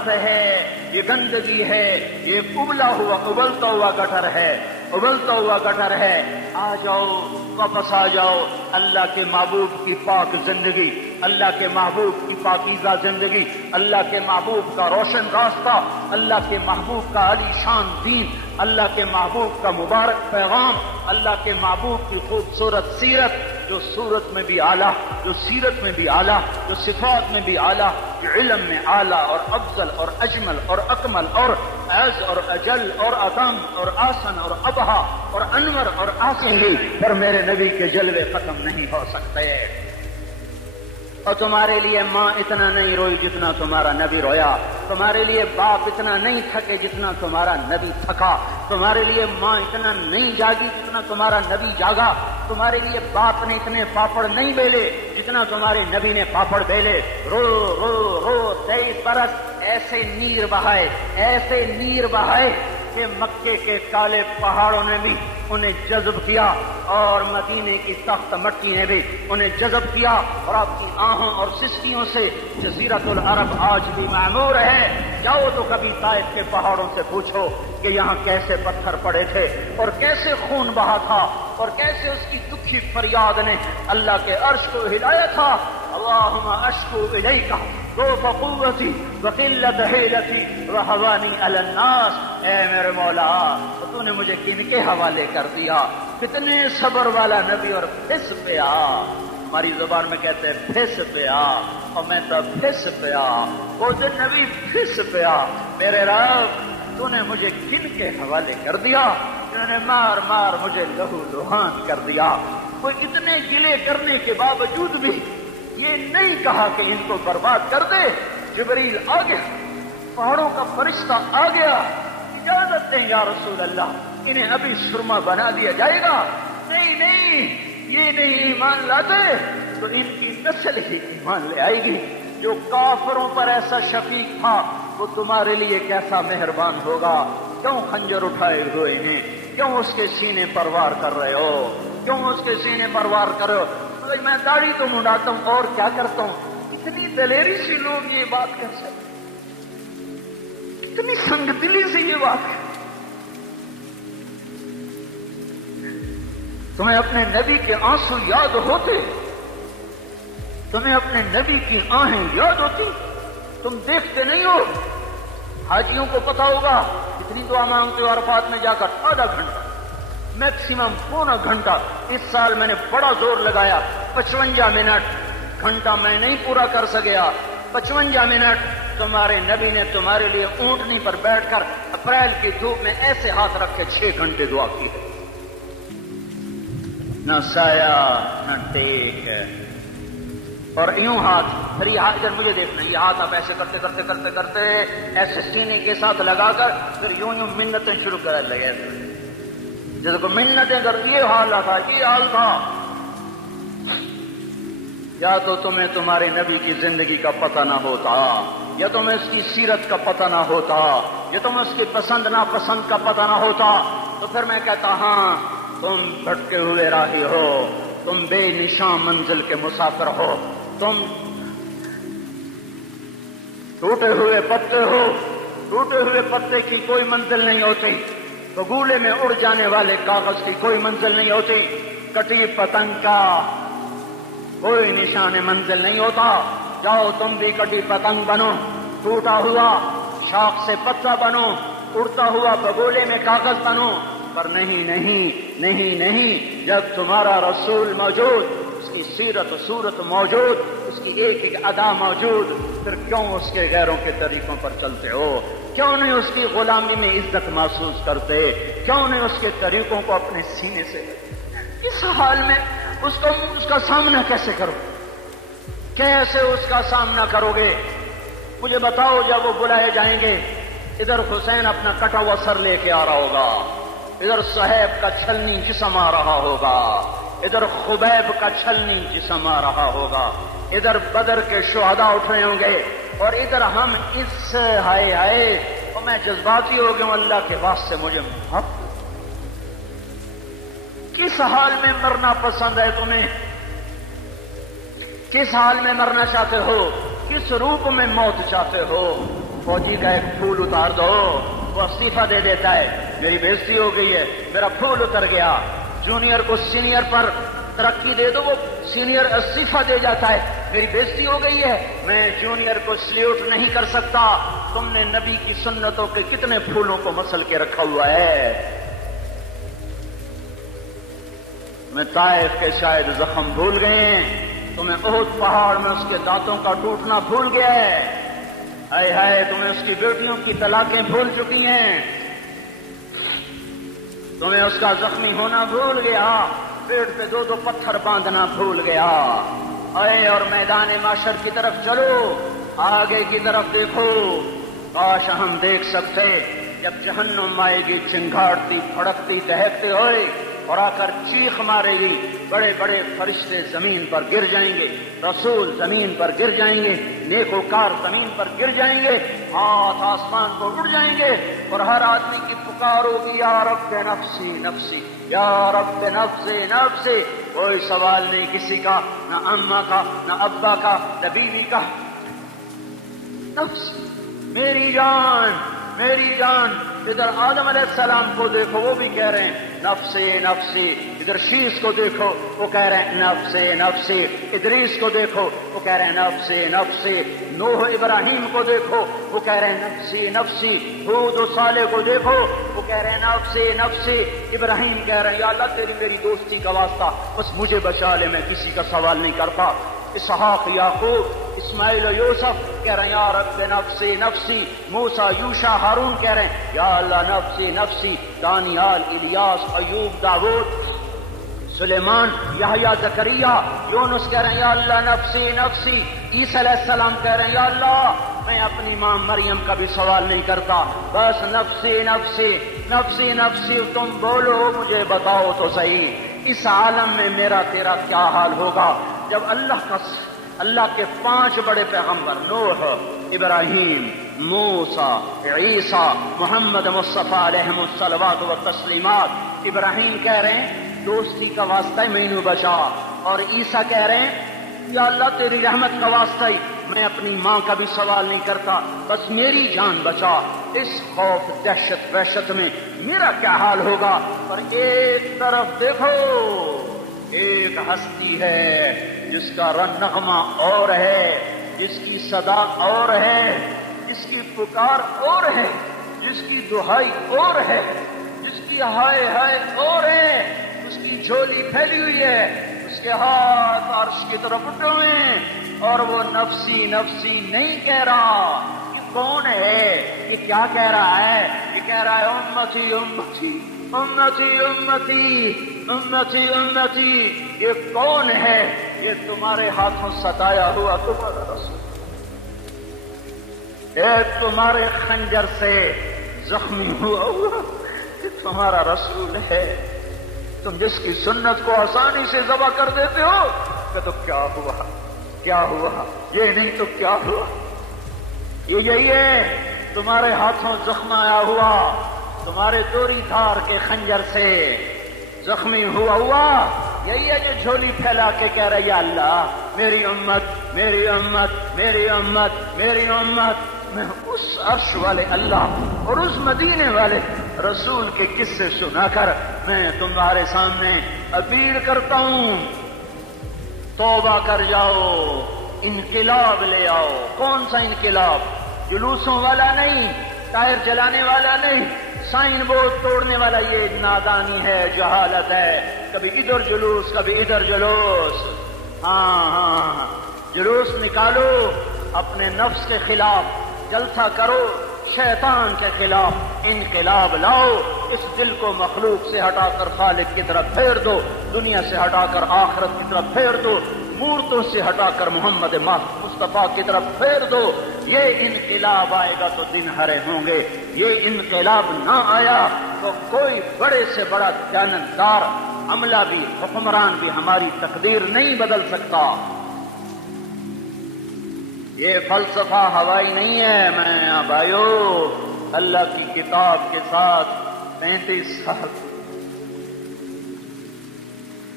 ہے، یہ گندگی ہے، یہ ابلتا ہوا گٹر ہے۔ آ جاؤ، واپس آ جاؤ، اللہ کے محبوب کی پاک زندگی، اللہ کے محبوب کی پاکیزہ زندگی، اللہ کے محبوب کا روشن راستہ، اللہ کے محبوب کا علی شان دین، اللہ کے محبوب کا مبارک پیغام، اللہ کے محبوب کی خوبصورت سیرت، جو صورت میں بھی اعلیٰ، جو سیرت میں بھی اعلیٰ، جو صفات میں بھی اعلیٰ، جو علم میں اعلیٰ اور افضل اور اجمل اور اکمل اور اعز اور اجل اور اتم اور آسن اور ابہا اور انور اور آسن، پر میرے نبی کے جلوے ختم نہیں ہو سکتے۔ اور تمہارے لیے ماں اتنا نہیں روئی جتنا تمہارا نبی رویا، تمہارے لیے باپ اتنا نہیں تھکے جتنا تمہارا نبی تھکا، تمہارے لیے ماں اتنا نہیں جاگی جتنا تمہارا نبی جاگا، تمہارے لیے باپ نے اتنے پاپڑ نہیں بیلے جتنا تمہارے نبی نے پاپڑ بیلے۔ رو رو رو 23 برس ایسے نیر بہائے کہ مکے کے کالے پہاڑوں نے بھی انہیں جذب کیا اور مدینے کی تخت مٹی نے بھی انہیں جذب کیا، اور آپ کی آہوں اور سسکیوں سے جزیرۃ العرب آج بھی معمور ہے۔ جاؤ تو کبھی طائف کے پہاڑوں سے پوچھو کہ یہاں کیسے پتھر پڑے تھے اور کیسے خون بہا تھا اور کیسے اس کی دکھی فریاد نے اللہ کے عرش کو ہلایا تھا۔ اللہم اشکو الیک ضعف قوتی وقلت حیلتی وہوانی علی الناس۔ اے میرے مولا، تو نے مجھے کن کے حوالے کر دیا؟ کتنے صبر والا نبی، اور پھس پیا، ہماری زبان میں کہتے ہیں پھس پیا، اور میں تو پھس پیا، وہ جو نبی پھس پیا۔ میرے رب، تو نے مجھے کن کے حوالے کر دیا؟ انہوں نے مار مار مجھے لہو لہان کر دیا۔ وہ اتنے گلے کرنے کے باوجود بھی یہ نہیں کہا کہ ان کو برباد کر دے۔ جبریل آ گیا، پہاڑوں کا فرشتہ آ گیا، اجازت دیں یا رسول اللہ، انہیں ابھی سرما بنا دیا جائے گا۔ نہیں نہیں، یہ نہیں ایمان لاتے تو ان کی نسل ہی ایمان لے آئے گی۔ جو کافروں پر ایسا شفیق تھا وہ تمہارے لیے کیسا مہربان ہوگا۔ کیوں خنجر اٹھائے ہوئے ہیں؟ کیوں اس کے سینے پر وار کر رہے ہو؟ کیوں اس کے سینے پر وار کر رہے ہو؟ میں داڑھی تو منڈاتا ہوں اور کیا کرتا ہوں۔ اتنی دلیری سے لوگ یہ بات کر سکتے، اتنی سنگ دلی سے یہ بات ہے۔ تمہیں اپنے نبی کے آنسو یاد ہوتے؟ تمہیں اپنے نبی کی آہیں یاد ہوتی؟ تم دیکھتے نہیں ہو؟ حاجیوں کو پتا ہوگا کتنی دعا مانگتے ہو عرفات میں جا کر؟ آدھا گھنٹہ، میکسیمم پونا گھنٹہ۔ اس سال میں نے بڑا زور لگایا، 55 منٹ۔ گھنٹہ میں نہیں پورا کر سکیا، 55 منٹ تمہارے نبی نے تمہارے لیے اونٹنی پر بیٹھ کر اپریل کی دھوپ میں ایسے ہاتھ رکھ کے 6 گھنٹے دعا کی ہے۔ نہ سایہ نہ ٹیک، اور یوں ہاتھ، پھر یہ ہاتھ ادھر مجھے دیکھنا، یہ ہاتھ آپ ایسے کرتے کرتے کرتے کرتے ایسے سینے کے ساتھ لگا کر پھر یوں یوں منتیں شروع کر لگے، جیسے کو منتیں کر، یہ حال تھا، یہ حال تھا۔ یا تو تمہیں تمہارے نبی کی زندگی کا پتہ نہ ہوتا، یا تمہیں اس کی سیرت کا پتہ نہ ہوتا، یا تمہیں اس کی پسند ناپسند کا پتہ نہ ہوتا، تو پھر میں کہتا ہاں تم بھٹکے ہوئے راہی ہو، تم بے نشان منزل کے مسافر ہو، تم ٹوٹے ہوئے پتے ہو۔ ٹوٹے ہوئے پتے کی کوئی منزل نہیں ہوتی، بگولے میں اڑ جانے والے کاغذ کی کوئی منزل نہیں ہوتی، کٹی پتنگ کا کوئی نشان منزل نہیں ہوتا۔ جاؤ تم بھی کٹی پتنگ بنو، ٹوٹا ہوا شاخ سے پتا بنو، اڑتا ہوا بگولے میں کاغذ بنو، پر نہیں نہیں نہیں نہیں، جب تمہارا رسول موجود، اس کی سیرت صورت موجود، اس کی ایک ایک ادا موجود، پھر کیوں اس کے غیروں کے طریقوں پر چلتے ہو؟ کیوں نہیں اس کی غلامی میں عزت محسوس کرتے؟ کیوں نہیں اس کے طریقوں کو اپنے سینے سے؟ اس حال میں اس کا سامنا کیسے کرو؟ کیسے اس کا سامنا کرو گے؟ مجھے بتاؤ، جب وہ بلائے جائیں گے، ادھر حسین اپنا کٹا ہوا سر لے کے آ رہا ہوگا، ادھر صہیب کا چھلنی جسم آ رہا ہوگا، ادھر خبیب کا چھلنی جسم آ رہا ہوگا، ادھر بدر کے شہداء اٹھ رہے ہوں گے، اور ادھر ہم اس ہائے ہائے، اور میں جذباتی ہو گیا ہوں، اللہ کے واسطے مجھے معاف۔ کس حال میں مرنا پسند ہے تمہیں؟ کس حال میں مرنا چاہتے ہو؟ کس روپ میں موت چاہتے ہو؟ فوجی کا ایک پھول اتار دو، وہ استعفیٰ دے دیتا ہے، میری بے عزتی ہو گئی ہے، میرا پھول اتر گیا۔ جونیئر کو سینئر پر ترقی دے دو، وہ سینئر استعفیٰ دے جاتا ہے، میری بے عزتی ہو گئی ہے، میں جونیئر کو سلیوٹ نہیں کر سکتا۔ تم نے نبی کی سنتوں کے کتنے پھولوں کو مسل کے رکھا ہوا ہے؟ میں طائف کے شاید زخم بھول گئے ہیں، تمہیں احد پہاڑ میں اس کے دانتوں کا ٹوٹنا بھول گیا ہے، ہائے ہائے تمہیں اس کی بیٹیوں کی طلاقیں بھول چکی ہیں، تمہیں اس کا زخمی ہونا بھول گیا، پیٹ پہ 2 پتھر باندھنا بھول گیا۔ اے اور میدان معاشر کی طرف چلو، آگے کی طرف دیکھو، کاش ہم دیکھ سکتے جب جہنم آئے گی چنگھاڑتی پھڑکتی دہکتے ہوئے اور آ کر چیخ مارے گی، بڑے بڑے فرشتے زمین پر گر جائیں گے، رسول زمین پر گر جائیں گے، نیکوکار زمین پر گر جائیں گے، ہاتھ آسمان کو اڑ جائیں گے، اور ہر آدمی کی پکار ہوگی یا رب نفسی نفسی، یا رب نفسی نفسی. کوئی سوال نہیں کسی کا، نہ اماں کا، نہ ابا کا، نہ بیوی کا. نفس، میری جان میری جان. ادھر آدم علیہ السلام کو دیکھو، وہ بھی کہہ رہے ہیں نفسی نفسی. ادھر شیش کو دیکھو، وہ کہہ رہے ہیں نفسی نفسی. ادریس کو دیکھو، وہ کہہ رہے ہیں نفسی نفسی. نوح ابراہیم کو دیکھو، وہ کہہ رہے ہیں نفسی نفسی. ہود و صالح کو دیکھو، وہ کہہ رہے ہیں نفسی نفسی. ابراہیم کہہ رہے ہیں یا اللہ تیری میری دوستی کا واسطہ، بس مجھے بچا لے، میں کسی کا سوال نہیں کرتا. اسحاق یعقوب اسماعیل و یوسف کہہ رہے ہیں یا رب نفسی نفسی. موسیٰ یوشع ہارون کہہ رہے ہیں یا اللہ نفسی نفسی. دانیال الیاس ایوب داؤد سلیمان یحییٰ زکریا یونس کہہ رہے ہیں یا اللہ نفسی نفسی. عیسیٰ علیہ السلام کہہ رہے ہیں یا اللہ میں اپنی ماں مریم کا بھی سوال نہیں کرتا، بس نفسی نفسی نفسی نفسی. تم بولو مجھے بتاؤ تو صحیح اس عالم میں میرا تیرا کیا حال ہوگا جب اللہ کے 5 بڑے پیغمبر نوح، ابراہیم، موسیٰ، عیسیٰ، محمد مصطفیٰ علیہ الصلوات و تسلیمات. ابراہیم کہہ رہے ہیں دوستی کا واسطہ ہی مینوں بچا، اور عیسیٰ کہہ رہے ہیں یا اللہ تیری رحمت کا واسطہ ہی میں اپنی ماں کا بھی سوال نہیں کرتا، بس میری جان بچا. اس خوف دہشت وحشت میں میرا کیا حال ہوگا. اور ایک طرف دیکھو ایک ہستی ہے جس کا نغمہ اور ہے، جس کی صدا اور ہے، جس کی پکار اور ہے، جس کی دہائی اور ہے، جس کی ہائے ہائے اور ہے. اس کی جھولی پھیلی ہوئی ہے، اس کے ہاتھ عرش کی طرف اٹھے ہوئے ہیں، اور وہ نفسی نفسی نہیں کہہ رہا. یہ کون ہے؟ یہ کیا کہہ رہا ہے؟ یہ کہہ رہا ہے امتی امتی امتی امتی امتی امتی. یہ کون ہے؟ یہ تمہارے ہاتھوں ستایا ہوا تمہارا رسول، یہ تمہارے خنجر سے زخمی ہوا تمہارا رسول ہے. تم جس کی سنت کو آسانی سے ذبح کر دیتے ہو کہ تو کیا ہوا کیا ہوا، یہ نہیں تو کیا ہوا. یہ یہی ہے تمہارے ہاتھوں زخم آیا ہوا، تمہارے دوری دھار کے خنجر سے زخمی ہوا یہی ہے جو جھولی پھیلا کے کہہ رہا ہے یا اللہ میری امت میری امت میری امت میری امت. میں اس عرش والے اللہ اور اس مدینے والے رسول کے قصے سنا کر میں تمہارے سامنے اپیل کرتا ہوں توبہ کر جاؤ، انقلاب لے آؤ. کون سا انقلاب؟ جلوسوں والا نہیں، ٹائر جلانے والا نہیں، سائن بورڈ توڑنے والا. یہ نادانی ہے، جہالت ہے. کبھی ادھر جلوس کبھی ادھر جلوس. ہاں جلوس نکالو اپنے نفس کے خلاف، جلسہ کرو شیطان کے خلاف، انقلاب لاؤ. اس دل کو مخلوق سے ہٹا کر خالق کی طرف پھیر دو، دنیا سے ہٹا کر آخرت کی طرف پھیر دو، مورتوں سے ہٹا کر محمد مصطفیٰ کی طرف پھیر دو. یہ انقلاب آئے گا تو دن ہرے ہوں گے. یہ انقلاب نہ آیا تو کوئی بڑے سے بڑا جانبدار عملہ بھی حکمران بھی ہماری تقدیر نہیں بدل سکتا. یہ فلسفہ ہوائی نہیں ہے. میں بھائیو اللہ کی کتاب کے ساتھ 35 سال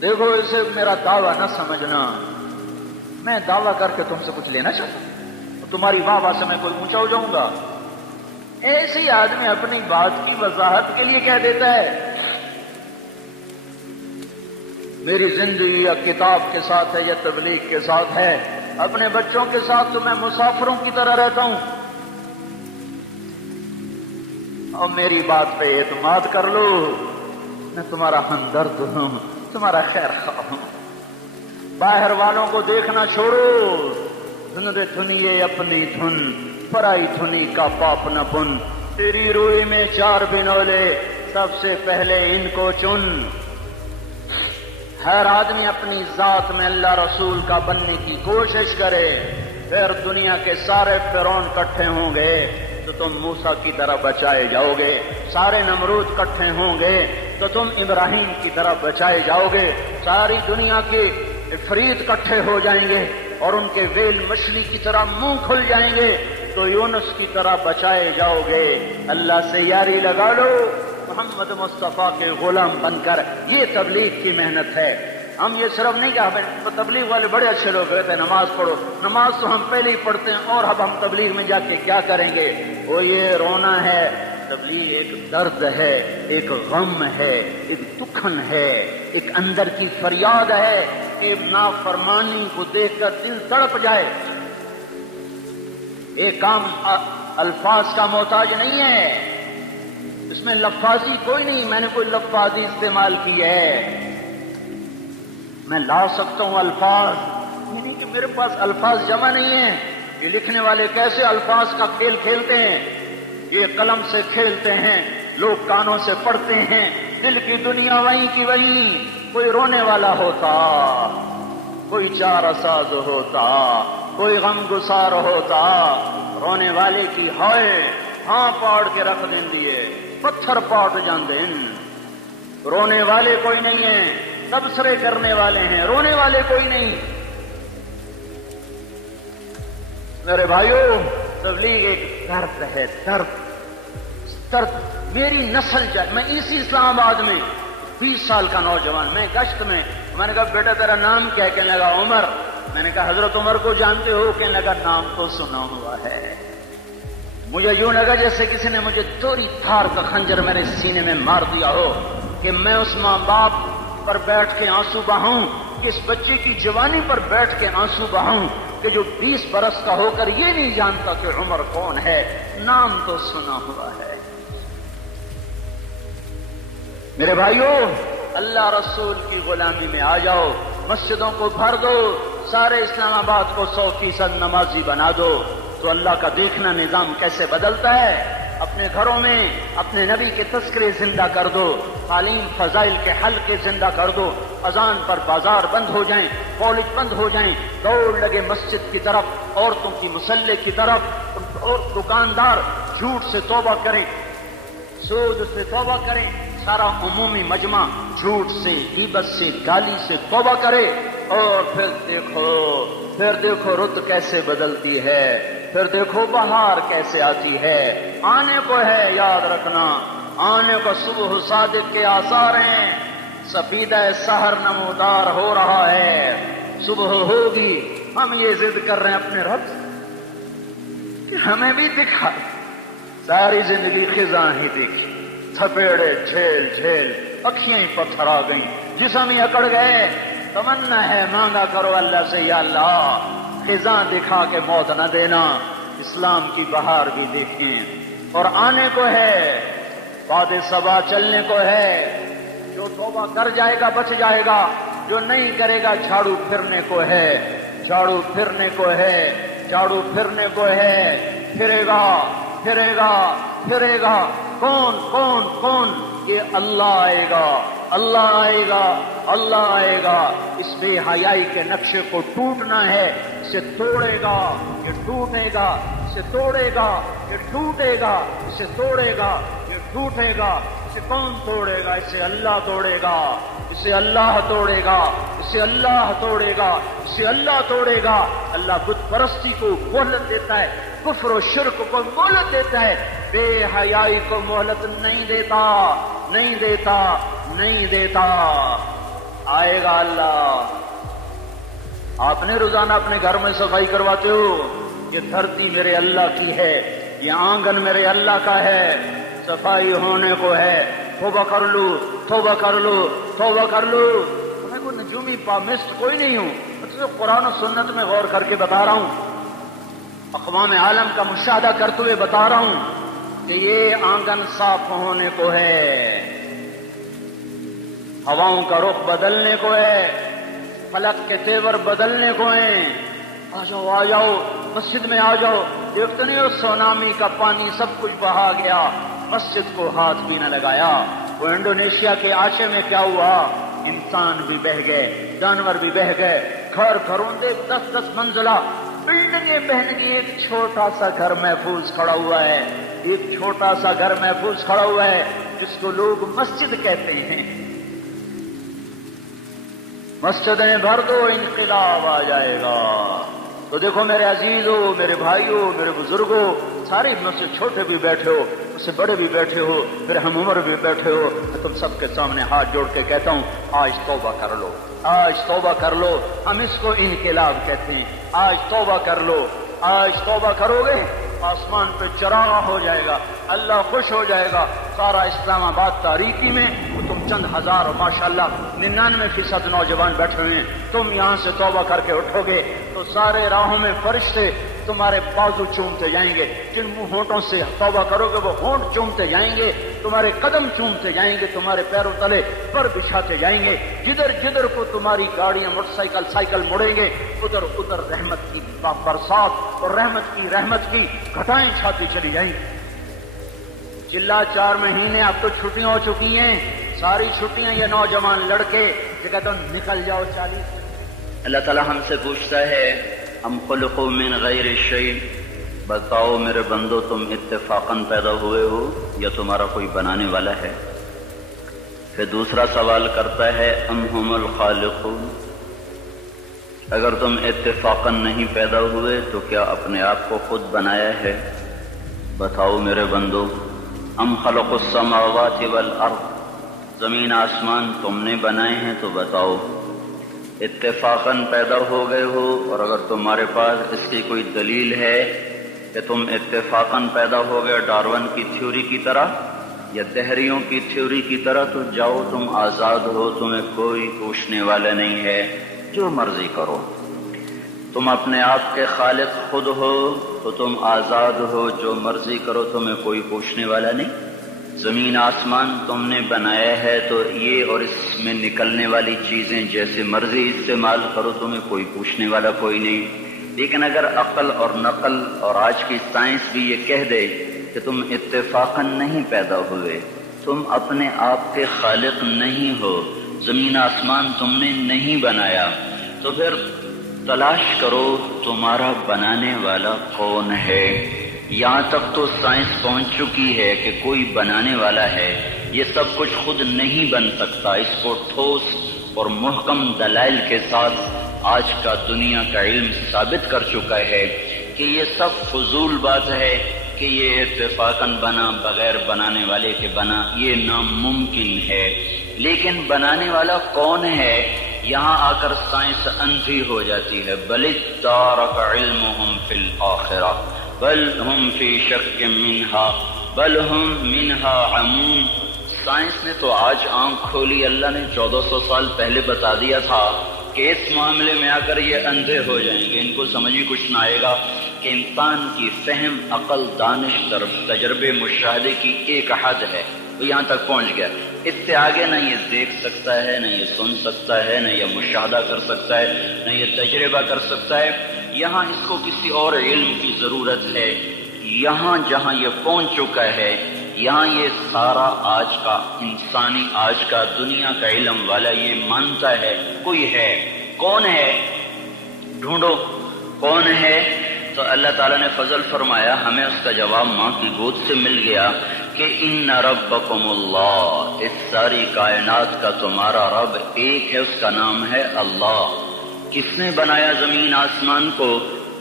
دیکھو. اسے میرا دعویٰ نہ سمجھنا، میں دعویٰ کر کے تم سے کچھ لینا چاہتا ہوں، تمہاری واہ سے میں کوئی اونچا ہو جاؤں گا. ایسے ہی آدمی اپنی بات کی وضاحت کے لیے کہہ دیتا ہے میری زندگی یا کتاب کے ساتھ ہے یا تبلیغ کے ساتھ ہے. اپنے بچوں کے ساتھ تو میں مسافروں کی طرح رہتا ہوں، اور میری بات پہ اعتماد کر لو، میں تمہارا ہمدرد ہوں، تمہارا خیر خواہ ہوں. باہر والوں کو دیکھنا چھوڑو. دھن دھنیے اپنی دھن، پرائی دھنی کا پاپ نہ بن. تیری روئی میں 4 بنولے، سب سے پہلے ان کو چن. ہر آدمی اپنی ذات میں اللہ رسول کا بننے کی کوشش کرے، پھر دنیا کے سارے فرعون اکٹھے ہوں گے تو تم موسیٰ کی طرح بچائے جاؤ گے. سارے نمرود اکٹھے ہوں گے تو تم ابراہیم کی طرح بچائے جاؤ گے. ساری دنیا کے عفریت اکٹھے ہو جائیں گے اور ان کے ویل مچھلی کی طرح منہ کھل جائیں گے تو یونس کی طرح بچائے جاؤ گے۔ اللہ سے یاری لگا لو، محمد مصطفیٰ کے غلام بن کر۔ یہ تبلیغ کی محنت ہے۔ ہم یہ صرف نہیں کہ ہمیں تبلیغ والے بڑے اچھے لوگ کہتے ہیں نماز پڑھو، نماز تو ہم پہلے ہی پڑھتے ہیں، اور اب ہم تبلیغ میں جا کے کیا کریں گے؟ وہ یہ رونا ہے۔ تبلیغ ایک درد ہے، ایک غم ہے، ایک دکھن ہے، ایک اندر کی فریاد ہے کہ نافرمانی کو دیکھ کر دل تڑپ جائے۔ ایک کام الفاظ کا محتاج نہیں ہے، اس میں لفاظی کوئی نہیں، میں نے کوئی لفاظی استعمال کی ہے، میں لا سکتا ہوں الفاظ، یہ نہیں کہ میرے پاس الفاظ جمع نہیں ہیں۔ یہ لکھنے والے کیسے الفاظ کا کھیل کھیلتے ہیں، یہ قلم سے کھیلتے ہیں، لوگ کانوں سے پڑھتے ہیں، دل کی دنیا وہیں کی وہیں۔ کوئی رونے والا ہوتا، کوئی چارہ ساز ہوتا، کوئی غم گسار ہوتا، رونے والے کی ہائے ہاں پاڑ کے رکھ دیں دیے، پتھر پاٹ جان دیں۔ رونے والے کوئی نہیں ہیں، تبصرے کرنے والے ہیں، رونے والے کوئی نہیں۔ میرے بھائیوں، تبلیغ ایک درد ہے، درد۔ میری نسل میں اسی اسلام آباد میں 20 سال کا نوجوان، میں گشت میں نے کہا بیٹا تیرا نام کیا؟ کہنے لگا عمر۔ میں نے کہا حضرت عمر کو جانتے ہو؟ کہنے لگا نام تو سنا ہوا ہے۔ مجھے یوں لگا جیسے کسی نے مجھے چوری تھار کا خنجر میرے سینے میں مار دیا ہو، کہ میں اس ماں باپ پر بیٹھ کے آنسو بہاؤں، کہ اس بچے کی جوانی پر بیٹھ کے آنسو بہاؤں، کہ جو 20 برس کا ہو کر یہ نہیں جانتا کہ عمر کون ہے، نام تو سنا ہوا ہے۔ میرے بھائیوں، اللہ رسول کی غلامی میں آ جاؤ، مسجدوں کو بھر دو، سارے اسلام آباد کو 100% نمازی بنا دو، تو اللہ کا دیکھنا نظام کیسے بدلتا ہے۔ اپنے گھروں میں اپنے نبی کے تذکرے زندہ کر دو، تعلیم فضائل کے حلقے زندہ کر دو، اذان پر بازار بند ہو جائیں، کالج بند ہو جائیں، دوڑ لگے مسجد کی طرف، عورتوں کی مصلے کی طرف، اور دکاندار جھوٹ سے توبہ کریں، سود سے توبہ کریں، سارا عمومی مجمع جھوٹ سے، غیبت سے، گالی سے توبہ کرے، اور پھر دیکھو رت کیسے بدلتی ہے، پھر دیکھو بہار کیسے آتی ہے۔ آنے کو ہے، یاد رکھنا، آنے کو صبح صادق کے آثار ہیں، سفیدہ سحر نمودار ہو رہا ہے، صبح ہوگی۔ ہم یہ ضد کر رہے ہیں اپنے رب کہ ہمیں بھی دکھا، ساری زندگی خزاں ہی دیکھی، تھپیڑے جھیل جھیل، اکھیاں ہی پتھر آ گئیں، جسم ہی اکڑ گئے۔ تمنا ہے مانگا کرو اللہ سے، یا اللہ خزاں دکھا کے موت نہ دینا، اسلام کی بہار بھی دیکھیں۔ اور آنے کو ہے، باد صبا چلنے کو ہے، جو توبہ کر جائے گا بچ جائے گا، جو نہیں کرے گا جھاڑو پھرنے کو ہے، جھاڑو پھرنے کو ہے، جھاڑو پھرنے کو ہے، پھرے گا پھرے گا پھرے گا۔ کون کون کون؟ یہ اللہ آئے گا، اللہ آئے گا، اللہ آئے گا۔ اس بے حیائی کے نقشے کو ٹوٹنا ہے، اسے توڑے گا، یہ ٹوٹے گا، اسے توڑے گا، یہ ٹوٹے گا، اسے توڑے گا، یہ ٹوٹے گا۔ اسے کون توڑے گا؟ اسے اللہ توڑے گا، اسے اللہ توڑے گا، اسے اللہ توڑے گا، اسے اللہ توڑے گا۔ اللہ بت پرستی کو مہلت دیتا ہے، کفر و شرک کو مہلت دیتا ہے، بے حیائی کو مہلت نہیں دیتا، نہیں دیتا، نہیں دیتا۔ آئے گا اللہ۔ آپ نے روزانہ اپنے گھر میں صفائی کرواتے ہو؟ یہ دھرتی میرے اللہ کی ہے، یہ آنگن میرے اللہ کا ہے، صفائی ہونے کو ہے، توبہ کر لو، توبہ کر لو، توبہ کر لو۔ میں کوئی نجومی پامسٹ کوئی نہیں ہوں، میں قرآن و سنت میں غور کر کے بتا رہا ہوں، اقوام عالم کا مشاہدہ کرتے ہوئے بتا رہا ہوں کہ یہ آنگن صاف ہونے کو ہے، ہواؤں کا رخ بدلنے کو ہے، فلک کے تیور بدلنے کو ہیں۔ آ جاؤ آ جاؤ، مسجد میں آ جاؤ۔ دیکھتے نہیں ہو سونامی کا پانی سب کچھ بہا گیا، مسجد کو ہاتھ بھی نہ لگایا۔ وہ انڈونیشیا کے آچے میں کیا ہوا؟ انسان بھی بہ گئے، جانور بھی بہ گئے، گھر گھروندے 10-10 منزلہ بلڈنگیں بہن گئی، ایک چھوٹا سا گھر محفوظ کھڑا ہوا ہے، ایک چھوٹا سا گھر محفوظ کھڑا ہوا ہے جس کو لوگ مسجد کہتے ہیں۔ مسجدیں بھر دو، انقلاب آ جائے گا، تو دیکھو میرے عزیزوں، میرے بھائیوں، میرے بزرگوں، سارے مجھ سے چھوٹے بھی بیٹھے ہو، مجھ سے بڑے بھی بیٹھے ہو، میرے ہم عمر بھی بیٹھے ہو، میں تم سب کے سامنے ہاتھ جوڑ کے کہتا ہوں آج توبہ کر لو، آج توبہ کر لو۔ ہم اس کو انقلاب کہتے ہیں۔ آج توبہ کر لو، آج توبہ کرو گے آسمان پہ چراغ ہو جائے گا، اللہ خوش ہو جائے گا۔ سارا اسلام آباد تاریکی میں تم چند ہزار اور ماشاءاللہ 99% نوجوان بیٹھے ہوئے ہیں، تم یہاں سے توبہ کر کے اٹھو گے تو سارے راہوں میں فرشتے تمہارے بازو چومتے جائیں گے، جن منہ ہونٹوں سے توبہ کرو گے وہ ہونٹ چومتے جائیں گے، تمہارے قدم چومتے جائیں گے، تمہارے پیروں تلے پر بچھاتے جائیں گے، جدھر جدھر کو تمہاری گاڑیاں موٹر سائیکل سائیکل مڑیں گے ادھر ادھر رحمت کی برسات اور رحمت کی گھٹائیں چھاتی چلی جائیں گی۔ چلا 4 مہینے اب تو چھٹیاں ہو چکی ہیں، ساری چھٹیاں یہ نوجوان لڑکے جگہ تو نکل جاؤ 40۔ اللہ تعالیٰ ہم سے پوچھتا ہے ہم خلقوا من غیر شیء، بتاؤ میرے بندو تم اتفاقاً پیدا ہوئے ہو یا تمہارا کوئی بنانے والا ہے؟ پھر دوسرا سوال کرتا ہے ام هم الخالقون، اگر تم اتفاقاً نہیں پیدا ہوئے تو کیا اپنے آپ کو خود بنایا ہے؟ بتاؤ میرے بندو ام خلق السماوات والارض، زمین آسمان تم نے بنائے ہیں تو بتاؤ اتفاقاً پیدا ہو گئے ہو؟ اور اگر تمہارے پاس اس کی کوئی دلیل ہے کہ تم اتفاقاً پیدا ہو گئے ڈارون کی تھیوری کی طرح یا دہریوں کی تھیوری کی طرح، تو جاؤ تم آزاد ہو، تمہیں کوئی پوچھنے والا نہیں ہے، جو مرضی کرو۔ تم اپنے آپ کے خالق خود ہو تو تم آزاد ہو، جو مرضی کرو، تمہیں کوئی پوچھنے والا نہیں۔ زمین آسمان تم نے بنایا ہے تو یہ اور اس میں نکلنے والی چیزیں جیسے مرضی استعمال کرو، تمہیں کوئی پوچھنے والا کوئی نہیں۔ لیکن اگر عقل اور نقل اور آج کی سائنس بھی یہ کہہ دے کہ تم اتفاقاً نہیں پیدا ہوئے، تم اپنے آپ کے خالق نہیں ہو، زمین آسمان تم نے نہیں بنایا، تو پھر تلاش کرو تمہارا بنانے والا کون ہے۔ یہاں تک تو سائنس پہنچ چکی ہے کہ کوئی بنانے والا ہے، یہ سب کچھ خود نہیں بن سکتا۔ اس کو ٹھوس اور محکم دلائل کے ساتھ آج کا دنیا کا علم ثابت کر چکا ہے کہ یہ سب فضول بات ہے کہ یہ اتفاقاً بنا بغیر بنانے والے کے بنا، یہ ناممکن ہے۔ لیکن بنانے والا کون ہے؟ یہاں آ کر سائنس اندھی ہو جاتی ہے۔ بل ادارک علمہم فی الآخرہ بل ہم فی شک منہا بل ہم منہا عمون۔ سائنس نے تو آج آنکھ کھولی، اللہ نے 1400 سال پہلے بتا دیا تھا کہ اس معاملے میں آ کر یہ اندھے ہو جائیں گے، ان کو سمجھ ہی کچھ نہ آئے گا کہ انسان کی فہم، عقل، دانش، تجربے، مشاہدے کی ایک حد ہے، تو یہاں تک پہنچ گیا۔ اس سے آگے نہ یہ دیکھ سکتا ہے، نہ یہ سن سکتا ہے، نہ یہ مشاہدہ کر سکتا ہے، نہ یہ تجربہ کر سکتا ہے۔ یہاں اس کو کسی اور علم کی ضرورت ہے۔ یہاں جہاں یہ پہنچ چکا ہے، یہاں یہ سارا آج کا انسانی، آج کا دنیا کا علم والا یہ مانتا ہے کوئی ہے۔ کون ہے؟ ڈھونڈو کون ہے؟ تو اللہ تعالیٰ نے فضل فرمایا، ہمیں اس کا جواب ماں کی گود سے مل گیا کہ ان ربکم اللہ، اس ساری کائنات کا تمہارا رب ایک ہے، اس کا نام ہے اللہ۔ کس نے بنایا زمین آسمان کو؟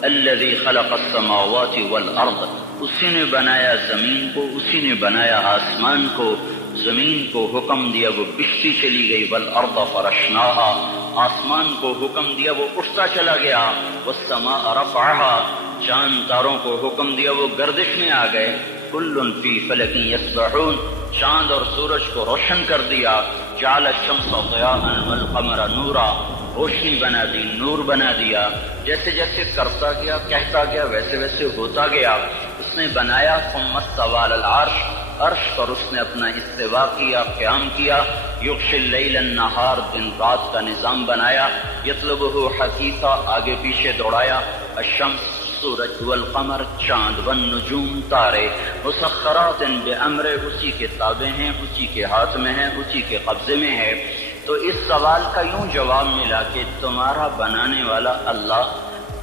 الذی خلق السماوات والارض، اسی نے بنایا زمین کو، اسی نے بنایا آسمان کو۔ زمین کو حکم دیا وہ بچتی چلی گئی، والارض فرشناہا، آسمان کو حکم دیا وہ اٹھتا چلا گیا، والسماء رفعها، چاند تاروں کو حکم دیا وہ گردش میں آ گئے۔ کل فی فلک یسبحون، چاند اور سورج کو روشن کر دیا۔ جعل الشمس ضیاء والقمر نورا، روشنی بنا دی، نور بنا دیا۔ جیسے جیسے کرتا گیا، کہتا گیا، ویسے ویسے ہوتا گیا۔ اس نے بنایا، ثم استوى علی العرش، عرش پر اس نے اپنا استوا کیا، قیام کیا۔ یغشی اللیل النہار، دن رات کا نظام بنایا۔ یطلبہ حثیثا، آگے پیچھے دوڑایا۔ الشمس، سورج، والقمر، چاند، والنجوم، تارے، مسخرات بامر، اسی کے تابع ہیں، اسی کے ہاتھ میں ہیں، اسی کے قبضے میں ہے۔ تو اس سوال کا یوں جواب ملا کہ تمہارا بنانے والا اللہ،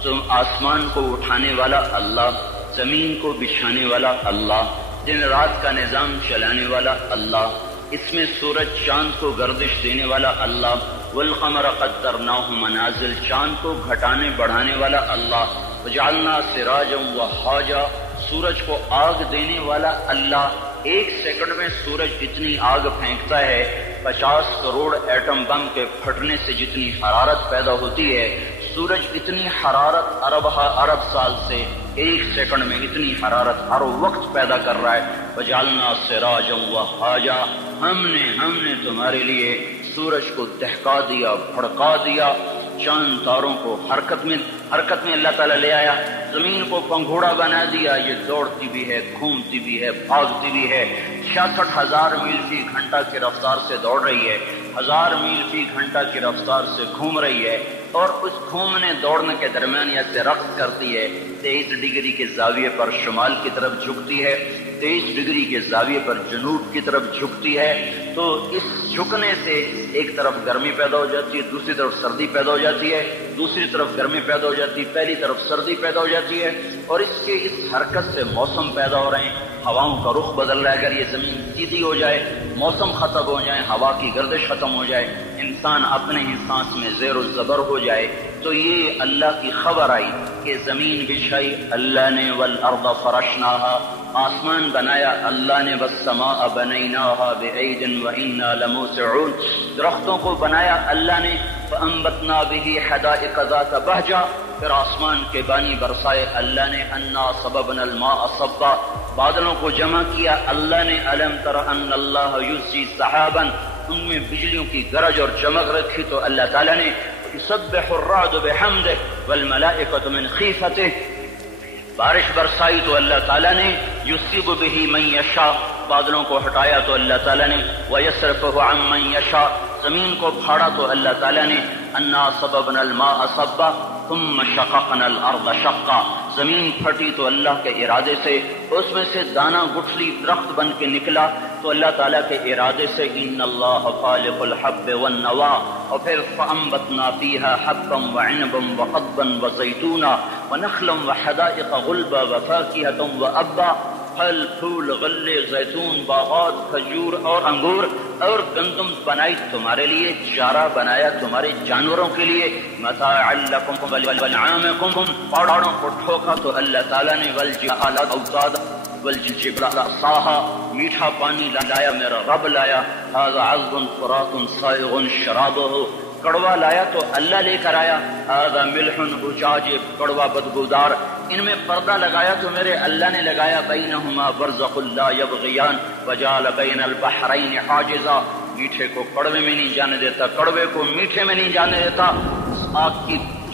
تم آسمان کو اٹھانے والا اللہ، زمین کو بچھانے والا اللہ، دن رات کا نظام چلانے والا اللہ، اس میں سورج چاند کو گردش دینے والا اللہ، والقمر قدرناہ منازل، چاند کو گھٹانے بڑھانے والا اللہ، وجعلنا سراجا وہاجا، سورج کو آگ دینے والا اللہ۔ ایک سیکنڈ میں سورج اتنی آگ پھینکتا ہے، 50 کروڑ ایٹم بم کے پھٹنے سے جتنی حرارت پیدا ہوتی ہے، سورج اتنی حرارت ارب سال سے ایک سیکنڈ میں اتنی حرارت ہر وقت پیدا کر رہا ہے۔ وجعلنا سراجا وہاجا، ہم نے تمہارے لیے سورج کو دہکا دیا، بھڑکا دیا، چاند تاروں کو حرکت میں اللہ تعالیٰ لے آیا، زمین کو پنگھوڑا بنا دیا، یہ دوڑتی بھی ہے، گھومتی بھی ہے، بھاگتی بھی ہے، 66,000 میل فی گھنٹہ کی رفتار سے دوڑ رہی ہے، 1000 میل فی گھنٹہ کی رفتار سے گھوم رہی ہے، اور اس گھومنے دوڑنے کے درمیان یہ سے رقص کرتی ہے، 23 ڈگری کے زاویے پر شمال کی طرف جھکتی ہے، 23 ڈگری کے زاویے پر جنوب کی طرف جھکتی ہے۔ تو اس جھکنے سے ایک طرف گرمی پیدا ہو جاتی ہے، دوسری طرف سردی پیدا ہو جاتی ہے، دوسری طرف گرمی پیدا ہو جاتی ہے، پہلی طرف سردی پیدا ہو جاتی ہے، اور اس حرکت سے موسم پیدا ہو رہے ہیں، ہواؤں کا رخ بدل رہا ہے۔ اگر یہ زمین سیدھی ہو جائے، موسم ختم ہو جائے، ہوا کی گردش ختم ہو جائے، انسان اپنے ہی سانس میں زیر و زبر ہو جائے، تو یہ اللہ کی خبر آئی کہ زمین بچھائی اللہ نے، والارض فرشناہا، آسمان بنایا اللہ نے، والسماء بنیناہا بعید وإنا لموسعون، درختوں کو بنایا اللہ نے، فأنبتنا به حدائق ذات بہجہ، پھر آسمان کے بانی برسائے اللہ نے، انا صببنا الماء صبا، بادلوں کو جمع کیا اللہ نے، الم تر ان اللہ یزجی سحابا، ان میں بجلیوں کی گرج اور چمک رکھی تو اللہ تعالیٰ نے، یسبح الرعد بحمدہ والملائکۃ من خیفتہ، بارش برسائی تو اللہ تعالیٰ نے، یصیب به من یشاء، بادلوں کو ہٹایا تو اللہ تعالیٰ نے، ویصرفہ عن من یشاء، زمین کو پھاڑا تو اللہ تعالیٰ نے، انا صببنا الماء صبا ثم شققنا الارض شقا، زمین پھٹی تو اللہ کے ارادے سے، اس میں سے دانہ گٹھلی درخت بن کے نکلا تو اللہ تعالیٰ کے ارادے سے، ان اللہ خالق الحب والنوا، اور پھر فانبتنا فیہا حبا وعنبا وقضبا وزیتونا ونخلا وحدائق غلبا وفاکہۃ وابا، پھل پھول غلے زیتون باغات کھجور اور انگور اور گندم بنائی تمہارے لیے، چارہ بنایا تمہارے جانوروں کے لیے، متاعا لکم ولانعامکم، پہاڑوں کو ٹھوکا تو اللہ تعالیٰ نے، والجبال اوتادا والجبال صاحا، میٹھا پانی لایا میرا رب لایا، ھذا عذب فرات سائغ شرابہ، کڑوا لایا تو اللہ لے کر آیا، ھذا ملح اجاج، کڑوا بدبودار، ان میں پردہ لگایا تو میرے اللہ نے لگایا، بینہما برزخ لا یبغیان وجعل بین البحرین حاجزا، میٹھے کو کڑوے میں نہیں جانے دیتا، کڑوے کو میٹھے میں نہیں جانے دیتا،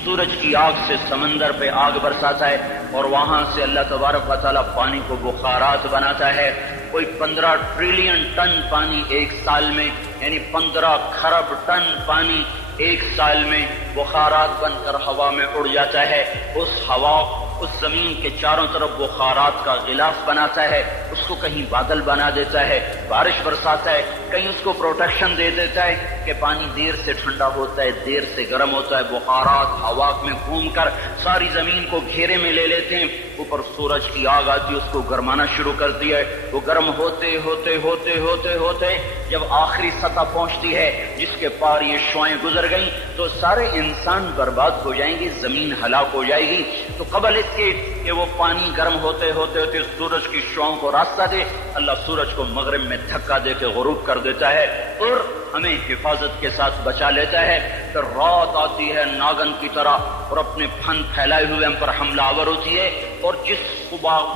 سورج کی آگ سے سمندر پہ آگ برساتا ہے، اور وہاں سے اللہ تبارک و تعالیٰ پانی کو بخارات بناتا ہے، کوئی 15 ٹریلین ٹن پانی ایک سال میں، یعنی 15 کھرب ٹن پانی ایک سال میں بخارات بن کر ہوا میں اڑ جاتا ہے، اس ہوا اس زمین کے چاروں طرف بخارات کا غلاف بناتا ہے، اس کو کہیں بادل بنا دیتا ہے، بارش برساتا ہے، کہیں اس کو پروٹیکشن دے دیتا ہے کہ پانی دیر سے ٹھنڈا ہوتا ہے، دیر سے گرم ہوتا ہے، بخارات ہوا میں گھوم کر ساری زمین کو گھیرے میں لے لیتے ہیں، اوپر سورج کی آگ آتی ہے، اس کو گرمانا شروع کرتی ہے، وہ گرم ہوتے ہوتے ہوتے ہوتے ہوتے جب آخری سطح پہنچتی ہے جس کے پار یہ شعاعیں گزر گئیں تو سارے انسان برباد ہو جائیں گے، زمین ہلاک ہو جائے گی، تو قبل اس کے کہ وہ پانی گرم ہوتے ہوتے ہوتے سورج کی شعاعوں کو راستہ دے، اللہ سورج کو مغرب میں دھکا دے کے غروب کر دیتا ہے اور ہمیں حفاظت کے ساتھ بچا لیتا ہے، پھر رات آتی ہے ناگن کی طرح اور اپنے پھن پھیلائے ہوئے ہم پر حملہ آور ہوتی ہے، اور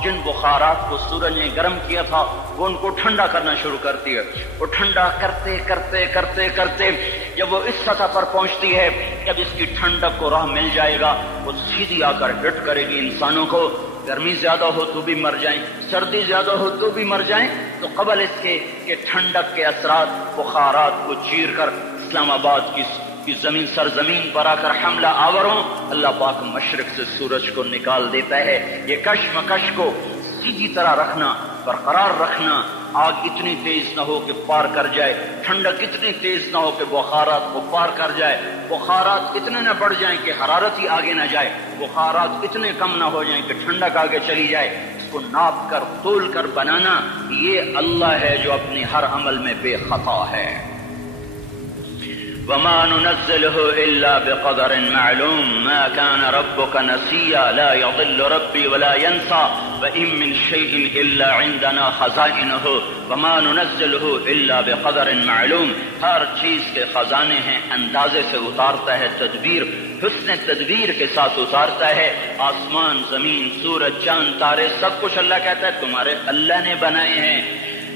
جن بخارات کو سورج نے گرم کیا تھا وہ ان کو ٹھنڈا کرنا شروع کرتی ہے، وہ ٹھنڈا کرتے کرتے کرتے کرتے جب وہ اس سطح پر پہنچتی ہے، جب اس کی ٹھنڈک کو راہ مل جائے گا وہ سیدھی آ کر ہٹ کرے گی انسانوں کو، گرمی زیادہ ہو تو بھی مر جائیں، سردی زیادہ ہو تو بھی مر جائیں، تو قبل اس کے کہ ٹھنڈک کے اثرات بخارات کو چیر کر اسلام آباد کی زمین سرزمین پر آ کر حملہ آور ہوں، اللہ پاک مشرق سے سورج کو نکال دیتا ہے۔ یہ کشمکش کو سیدھی طرح رکھنا، برقرار رکھنا، آگ اتنی تیز نہ ہو کہ پار کر جائے، ٹھنڈک اتنی تیز نہ ہو کہ بخارات کو پار کر جائے، بخارات اتنے نہ بڑھ جائیں کہ حرارت ہی آگے نہ جائے، بخارات اتنے کم نہ ہو جائیں کہ ٹھنڈک آگے چلی جائے، کو ناپ کر تول کر بنانا، یہ اللہ ہے جو اپنے ہر عمل میں بے خطا ہے۔ وما ننزله إلا بقدر معلوم ما كان ربك نسيا لا يضل ربي ولا ينسى وإن من شيء إلا عندنا خزائنه وما ننزله إلا بقدر معلوم۔ ہر چیز کے خزانے ہیں، اندازے سے اتارتا ہے، تدبیر حسن تدبیر کے ساتھ اتارتا ہے۔ آسمان، زمین، سورج، چاند، تارے، سب کچھ اللہ کہتا ہے تمہارے اللہ نے بنائے ہیں۔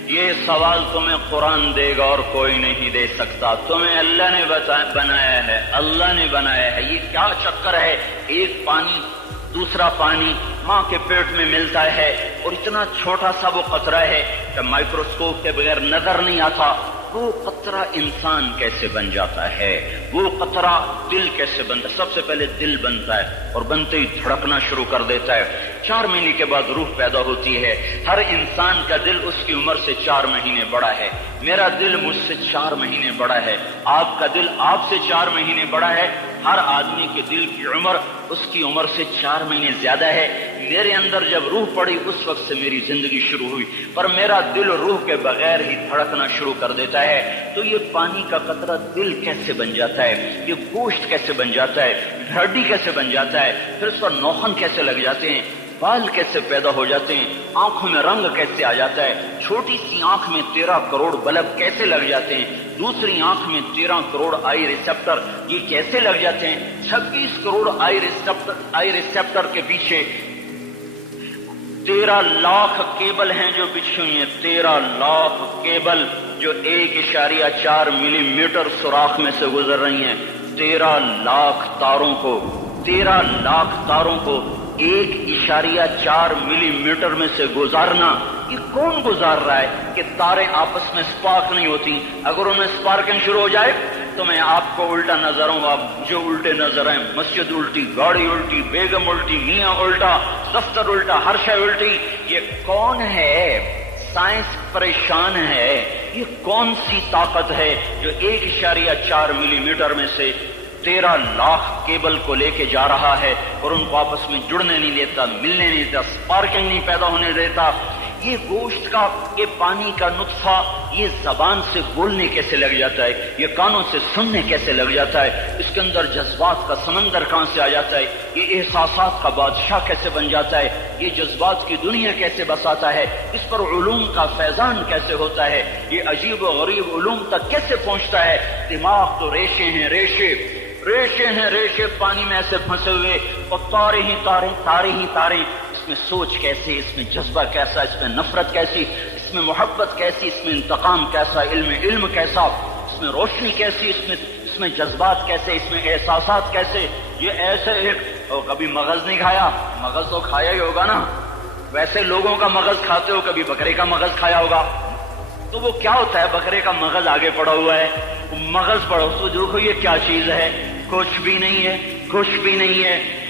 یہ سوال تمہیں قرآن دے گا اور کوئی نہیں دے سکتا، تمہیں اللہ نے بنایا ہے، اللہ نے بنایا ہے۔ یہ کیا چکر ہے؟ ایک پانی دوسرا پانی ماں کے پیٹ میں ملتا ہے اور اتنا چھوٹا سا وہ قطرہ ہے کہ مائکروسکوپ کے بغیر نظر نہیں آتا۔ وہ قطرہ انسان کیسے بن جاتا ہے؟ وہ قطرہ دل کیسے بنتا ہے؟ سب سے پہلے دل بنتا ہے اور بنتے ہی دھڑکنا شروع کر دیتا ہے۔ 4 مہینے کے بعد روح پیدا ہوتی ہے۔ ہر انسان کا دل اس کی عمر سے 4 مہینے بڑا ہے۔ میرا دل مجھ سے 4 مہینے بڑا ہے، آپ کا دل آپ سے 4 مہینے بڑا ہے۔ ہر آدمی کے دل کی عمر اس کی عمر سے 4 مہینے زیادہ ہے۔ میرے اندر جب روح پڑی اس وقت سے میری زندگی شروع ہوئی، پر میرا دل روح کے بغیر ہی دھڑکنا شروع کر دیتا ہے۔ تو یہ پانی کا قطرہ دل کیسے بن جاتا ہے؟ یہ گوشت کیسے بن جاتا ہے؟ ہڈی کیسے بن جاتا ہے؟ پھر اس پر نوخن کیسے لگ جاتے ہیں؟ بال کیسے پیدا ہو جاتے ہیں؟ آنکھوں میں رنگ کیسے آ جاتا ہے؟ چھوٹی سی آنکھ میں 13 کروڑ بلب کیسے لگ جاتے ہیں؟ دوسری آنکھ میں 13 کروڑ آئی ریسپٹر یہ کیسے لگ جاتے ہیں؟ 26 کروڑ آئی ریسپٹر کے پیچھے 13 لاکھ کیبل ہیں جو بچھی ہوئی ہیں۔ 13 لاکھ کیبل جو 1.4 ملی میٹر سوراخ میں سے گزر رہی ہیں۔ 13 لاکھ تاروں کو 1.4 ملی میٹر میں سے گزارنا، یہ کون گزار رہا ہے؟ کہ تاریں آپس میں سپارک نہیں ہوتی، اگر ان میں سپارکنگ شروع ہو جائے تو میں آپ کو الٹا نظر ہوں، آپ جو الٹے نظر ہیں، مسجد الٹی، گاڑی الٹی، بیگم الٹی، میاں الٹا، دفتر الٹا، ہر شے الٹی۔ یہ کون ہے؟ سائنس پریشان ہے۔ یہ کون سی طاقت ہے جو 1.4 ملی میٹر میں سے 13 لاکھ کیبل کو لے کے جا رہا ہے اور ان کو آپس میں جڑنے نہیں دیتا، ملنے نہیں دیتا، سپارکنگ نہیں پیدا ہونے دیتا؟ یہ گوشت کا، یہ پانی کا نطفہ یہ زبان سے بولنے کیسے لگ جاتا ہے؟ یہ کانوں سے سننے کیسے لگ جاتا ہے؟ اس کے اندر جذبات کا سمندر کہاں سے آ جاتا ہے؟ یہ احساسات کا بادشاہ کیسے بن جاتا ہے؟ یہ جذبات کی دنیا کیسے بساتا ہے؟ اس پر علوم کا فیضان کیسے ہوتا ہے؟ یہ عجیب و غریب علوم تک کیسے پہنچتا ہے؟ دماغ تو ریشے ہیں، ریشے پانی میں ایسے پھنسے ہوئے، اور تارے ہی تارے۔ اس میں سوچ کیسی، اس میں جذبہ کیسا، اس میں نفرت کیسی، اس میں محبت کیسی، اس میں انتقام کیسا، علم کیسا، اس میں روشنی کیسی، اس میں جذبات کیسے، اس میں احساسات کیسے؟ یہ ایسے کبھی مغز نہیں کھایا؟ مغز تو کھایا ہی ہوگا نا، ویسے لوگوں کا مغز کھاتے ہو، کبھی بکرے کا مغز کھایا ہوگا۔ تو وہ کیا ہوتا ہے؟ بکرے کا مغز آگے پڑا ہوا ہے، مغز پڑا، تو دیکھو یہ کیا چیز ہے؟ کچھ بھی نہیں ہے۔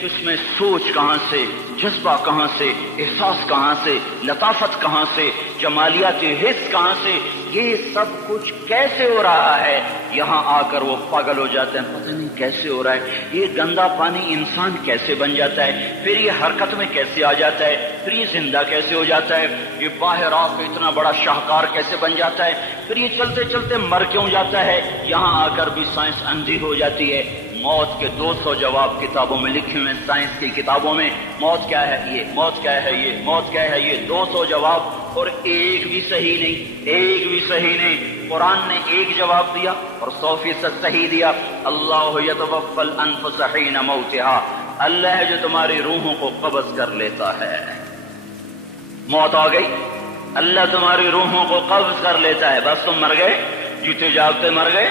تو اس میں سوچ کہاں سے، جذبہ کہاں سے، احساس کہاں سے، لطافت کہاں سے، جمالیات حس کہاں سے؟ یہ سب کچھ کیسے ہو رہا ہے؟ یہاں آ کر وہ پاگل ہو جاتے ہیں، پتہ نہیں کیسے ہو رہا ہے۔ یہ گندا پانی انسان کیسے بن جاتا ہے؟ پھر یہ حرکت میں کیسے آ جاتا ہے؟ پھر یہ زندہ کیسے ہو جاتا ہے؟ یہ باہر آ کے اتنا بڑا شاہکار کیسے بن جاتا ہے؟ پھر یہ چلتے چلتے مر کیوں جاتا ہے؟ یہاں آ کر بھی سائنس اندھی ہو جاتی ہے۔ موت کے 200 جواب کتابوں میں لکھے ہوئے، سائنس کی کتابوں میں موت کیا ہے یہ، موت کیا ہے یہ، موت کیا ہے یہ، 200 جواب، اور ایک بھی صحیح نہیں۔ قرآن نے ایک جواب دیا اور 100% صحیح دیا۔ اللہ یتوفی الانفس حین موتها، اللہ ہے جو تمہاری روحوں کو قبض کر لیتا ہے۔ موت آ گئی، اللہ تمہاری روحوں کو قبض کر لیتا ہے، بس تم مر گئے، جیتے جاگتے مر گئے،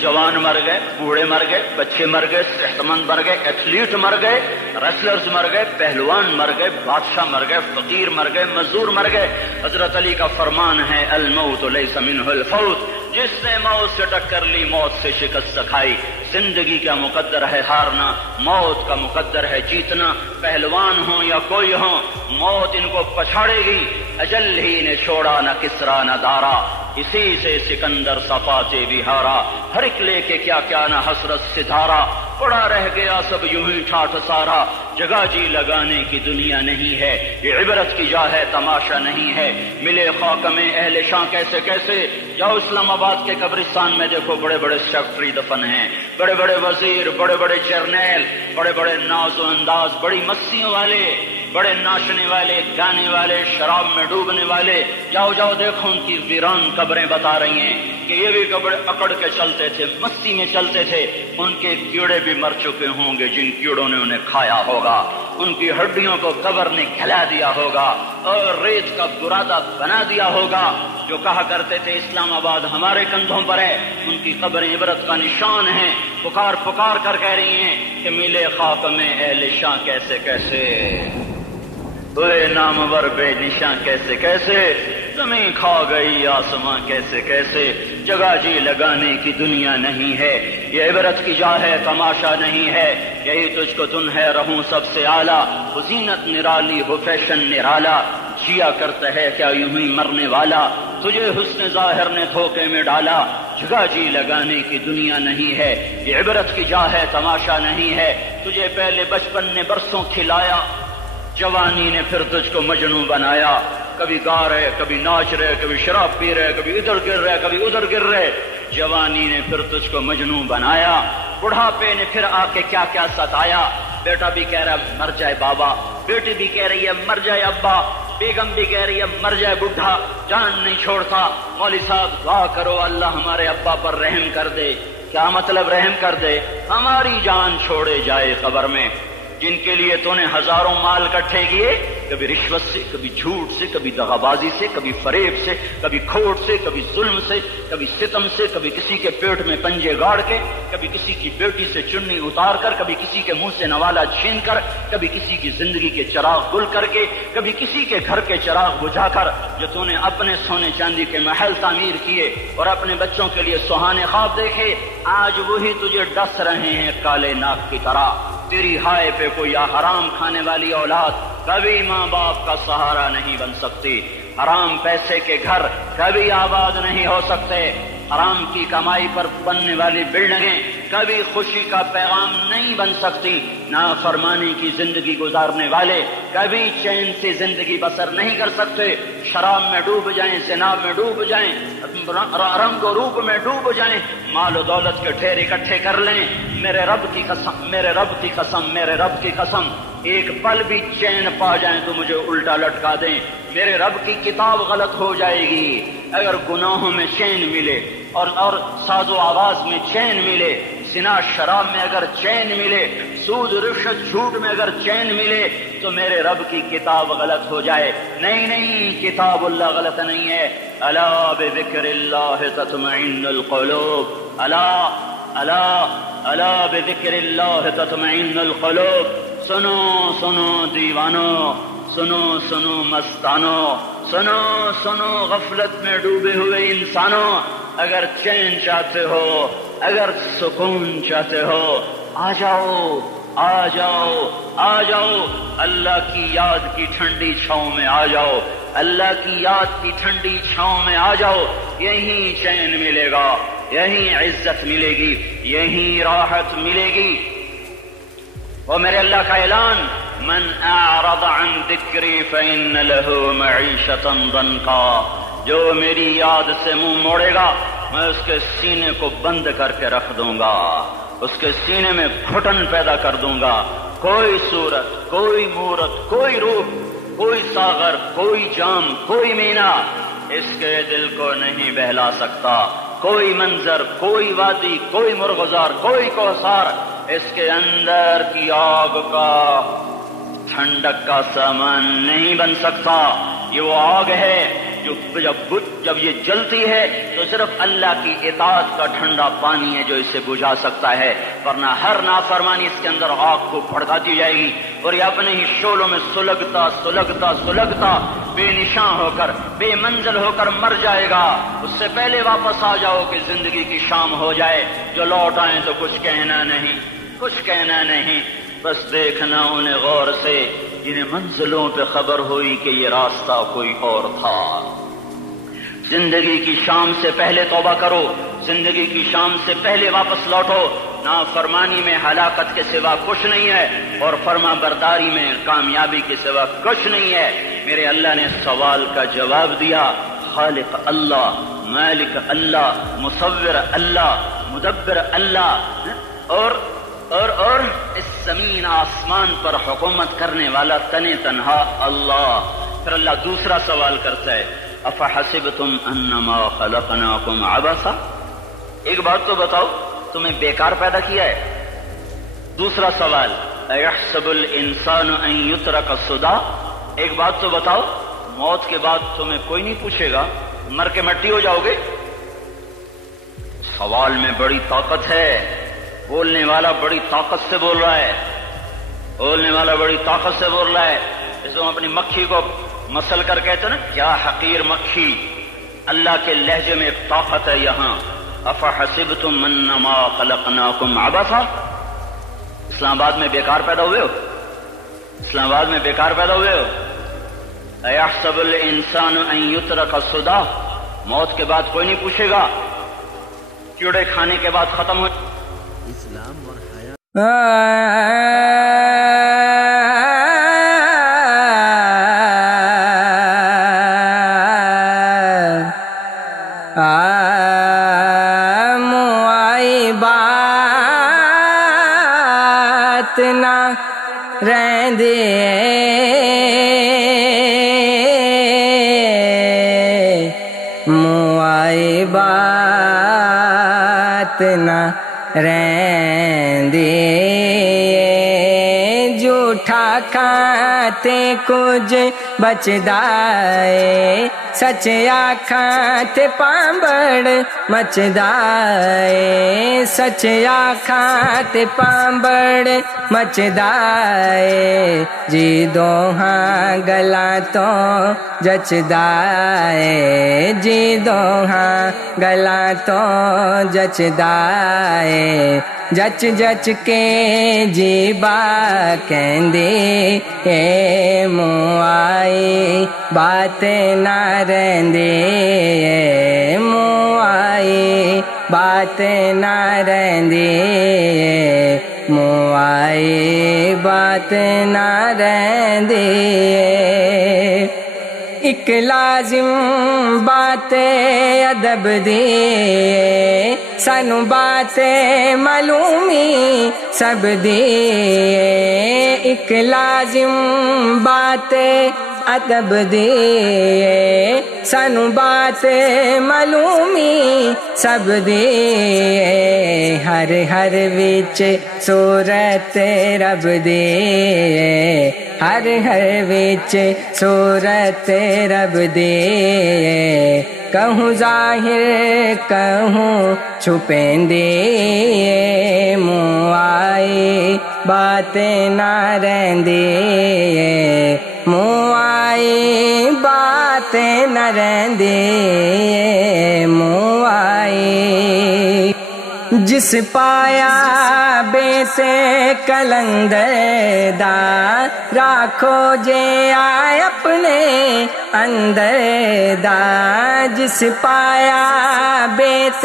جوان مر گئے، بوڑھے مر گئے، بچے مر گئے، صحت مند مر گئے، ایتھلیٹ مر گئے، ریسلرز مر گئے، پہلوان مر گئے، بادشاہ مر گئے، فقیر مر گئے، مزدور مر گئے۔ حضرت علی کا فرمان ہے الموت لیس منہ الفوت، جس نے موت سے ٹکر لی موت سے شکست کھائی۔ زندگی کا مقدر ہے ہارنا، موت کا مقدر ہے جیتنا۔ پہلوان ہوں یا کوئی ہوں، موت ان کو پچھاڑے گی۔ اجل ہی نے چھوڑا نہ کسرا نہ دارا، اسی سے سکندر صفاتے بہارا۔ ہر ایک لے کے کیا کیا نہ حسرت ستارہ، پڑا رہ گیا سب یوں ہی ٹھاٹھ سارا۔ جگہ جی لگانے کی دنیا نہیں ہے، یہ عبرت کی جا ہے، تماشا نہیں ہے۔ ملے خاک میں اہل شاں کیسے کیسے، جاؤ اسلام آباد کے قبرستان میں دیکھو، بڑے بڑے سیکٹری دفن ہیں، بڑے بڑے وزیر، بڑے بڑے جرنیل، بڑے بڑے ناز و انداز، بڑی مسیوں والے، بڑے ناچنے والے، گانے والے، شراب میں ڈوبنے والے، جاؤ جاؤ دیکھو ان کی ویران قبریں بتا رہی ہیں کہ یہ بھی قبر اکڑ کے چلتے تھے، مستی میں چلتے تھے، ان کے کیڑے بھی مر چکے ہوں گے جن کیڑوں نے انہیں کھایا ہوگا، ان کی ہڈیوں کو قبر نے کھلا دیا ہوگا اور ریت کا برادہ بنا دیا ہوگا۔ جو کہا کرتے تھے اسلام آباد ہمارے کندھوں پر ہے، ان کی قبریں عبرت کا نشان ہیں، پکار پکار کر کہہ رہی ہیں کہ ملے خاک میں اہل شاں کیسے کیسے، ہوئے نامور بے نشاں کیسے کیسے، زمین کھا گئی آسماں کیسے کیسے، جگہ جی لگانے کی دنیا نہیں ہے، یہ عبرت کی جا ہے، تماشا نہیں ہے۔ یہی تجھ کو تن ہے رہوں سب سے اعلیٰ، ہو زینت نرالی ہو فیشن نرالا، جیا کرتا ہے کیا یوں ہی مرنے والا، تجھے حسن ظاہر نے دھوکے میں ڈالا، جگہ جی لگانے کی دنیا نہیں ہے، یہ عبرت کی جا ہے، تماشا نہیں ہے۔ تجھے پہلے بچپن نے برسوں کھلایا، جوانی نے پھر تجھ کو مجنوں بنایا، کبھی گا رہے، کبھی ناچ رہے، کبھی شراب پی رہے، کبھی ادھر گر رہے، کبھی ادھر گر رہے، جوانی نے پھر تجھ کو مجنوں بنایا، بڑھاپے نے پھر آ کے کیا کیا ستایا، بیٹا بھی کہہ رہا ہے مر جائے بابا، بیٹی بھی کہہ رہی ہے مر جائے ابا، بیگم بھی کہہ رہی ہے مر جائے بڈھا، جان نہیں چھوڑتا۔ مولوی صاحب دعا کرو اللہ ہمارے ابا پر رحم کر دے۔ کیا مطلب رحم کر دے؟ ہماری جان چھوڑے جائے قبر میں، جن کے لیے تو نے ہزاروں مال اکٹھے کیے، کبھی رشوت سے، کبھی جھوٹ سے، کبھی دغابازی سے، کبھی فریب سے، کبھی کھوٹ سے، کبھی ظلم سے، کبھی ستم سے، کبھی کسی کے پیٹ میں پنجے گاڑ کے، کبھی کسی کی بیٹی سے چنی اتار کر، کبھی کسی کے منہ سے نوالا چھین کر، کبھی کسی کی زندگی کے چراغ گل کر کے، کبھی کسی کے گھر کے چراغ بجھا کر، جو تو نے اپنے سونے چاندی کے محل تعمیر کیے اور اپنے بچوں کے لیے سہانے خواب دیکھے، آج وہی تجھے ڈس رہے ہیں کالے ناک کی طرح۔ تیری ہائے پہ کوئی حرام کھانے والی اولاد کبھی ماں باپ کا سہارا نہیں بن سکتی، حرام پیسے کے گھر کبھی آباد نہیں ہو سکتے، حرام کی کمائی پر بننے والی بلڈنگیں کبھی خوشی کا پیغام نہیں بن سکتی، نافرمانی کی زندگی گزارنے والے کبھی چین سے زندگی بسر نہیں کر سکتے، شراب میں ڈوب جائیں، زنا میں ڈوب جائیں، رنگ و روپ میں ڈوب جائیں، مال و دولت کے ڈھیر اکٹھے کر لیں، میرے رب کی قسم، میرے رب کی قسم، میرے رب کی قسم، ایک پل بھی چین پا جائیں تو مجھے الٹا لٹکا دیں، میرے رب کی کتاب غلط ہو جائے گی۔ اگر گناہوں میں چین ملے اور ساز و آواز میں چین ملے، زنا شراب میں اگر چین ملے، سود رشوت جھوٹ میں اگر چین ملے تو میرے رب کی کتاب غلط ہو جائے۔ نہیں نہیں، کتاب اللہ غلط نہیں ہے۔ الا بذکر اللہ تطمئن القلوب، الا الا الا بذکر اللہ تطمئن القلوب۔ سنو سنو دیوانو، سنو سنو مستانو، سنو سنو غفلت میں ڈوبے ہوئے انسانوں، اگر چین چاہتے ہو، اگر سکون چاہتے ہو، آ جاؤ آ جاؤ آ جاؤ، اللہ کی یاد کی ٹھنڈی چھاؤں میں آ جاؤ، اللہ کی یاد کی ٹھنڈی چھاؤں میں آ جاؤ، یہیں چین ملے گا، یہیں عزت ملے گی، یہیں راحت ملے گی۔ اور میرے اللہ کا اعلان، من اعرض عن ذکری فإن له معیشۃ ضنکا، جو میری یاد سے منہ موڑے گا میں اس کے سینے کو بند کر کے رکھ دوں گا، اس کے سینے میں گھٹن پیدا کر دوں گا، کوئی صورت، کوئی مورت، کوئی روپ، کوئی ساغر، کوئی جام، کوئی مینا اس کے دل کو نہیں بہلا سکتا، کوئی منظر، کوئی وادی، کوئی مرغزار، کوئی کوثر اس کے اندر کی آگ کا ٹھنڈک کا سامان نہیں بن سکتا۔ یہ وہ آگ ہے جو جب یہ جلتی ہے تو صرف اللہ کی اطاعت کا ٹھنڈا پانی ہے جو اسے بجھا سکتا ہے، ورنہ ہر نافرمانی اس کے اندر آگ کو بھڑکاتی جائے گی اور یہ اپنے ہی شعلوں میں سلگتا سلگتا سلگتا بے نشاں ہو کر، بے منزل ہو کر مر جائے گا۔ اس سے پہلے واپس آ جاؤ کہ زندگی کی شام ہو جائے، جو لوٹ آئیں تو کچھ کہنا نہیں، کچھ کہنا نہیں، بس دیکھنا انہیں غور سے جنہیں منزلوں پہ خبر ہوئی کہ یہ راستہ کوئی اور تھا۔ زندگی کی شام سے پہلے توبہ کرو، زندگی کی شام سے پہلے واپس لوٹو، نافرمانی میں ہلاکت کے سوا کچھ نہیں ہے اور فرما برداری میں کامیابی کے سوا کچھ نہیں ہے۔ میرے اللہ نے سوال کا جواب دیا، خالق اللہ، مالک اللہ، مصور اللہ، مدبر اللہ، اور اس زمین آسمان پر حکومت کرنے والا تنے تنہا اللہ۔ پھر اللہ دوسرا سوال کرتا ہے، افحسبتم انما خلقناکم عبثا، ایک بات تو بتاؤ تمہیں بیکار پیدا کیا ہے؟ دوسرا سوال، ایحسب الانسان ان یترک سدی، ایک بات تو بتاؤ موت کے بعد تمہیں کوئی نہیں پوچھے گا، مر کے مٹی ہو جاؤ گے؟ سوال میں بڑی طاقت ہے، بولنے والا بڑی طاقت سے بول رہا ہے، بولنے والا بڑی طاقت سے بول رہا ہے۔ اس کو اپنی مکھی کو مسل کر کہتے ہیں نا، کیا حقیر مکھی، اللہ کے لہجے میں ایک طاقت ہے یہاں۔ افحسبتم انما خلقناکم عبثا، اسلام آباد میں بیکار پیدا ہوئے ہو؟ اسلام آباد میں بیکار پیدا ہوئے ہو؟ ایحسب الانسان ان یترک سدی، موت کے بعد کوئی نہیں پوچھے گا، کیڑے کھانے کے بعد ختم ہو۔ اسلام اور حیا موئی بات نہ رہندے موئی بات نہ رہندے، جھوٹا کھاتے کچھ بچدا ہے، سچ آکھاں تے پانبڑ مچدا ہے، سچ آکھاں تے پانبڑ مچدا ہے، جی دوہاں گلاں تو جچدا ہے، جی دوہاں گلاں تو جچدا ہے، جچ جچ کے جیبا کہندے اے موئی بات نہ رہندے، موئی بات نہ رہندے، موئی بات نہ رہندے۔ ایک لازم بات ادب دی سانو بات معلومی سب دی، ایک لازم بات ادب دی سانو بات معلومی سب دی، ہر ہر وچ صورت رب دی، ہر ہر وچ صورت رب دی، کہوں ظاہر کہوں چھپیندے، موئی بات نہ رہندے، موئی بات نہ رہندے، موئی جس پایا بیت کلندر دا، راکھو جے آئے اپنے اندر دا، جس پایا بیت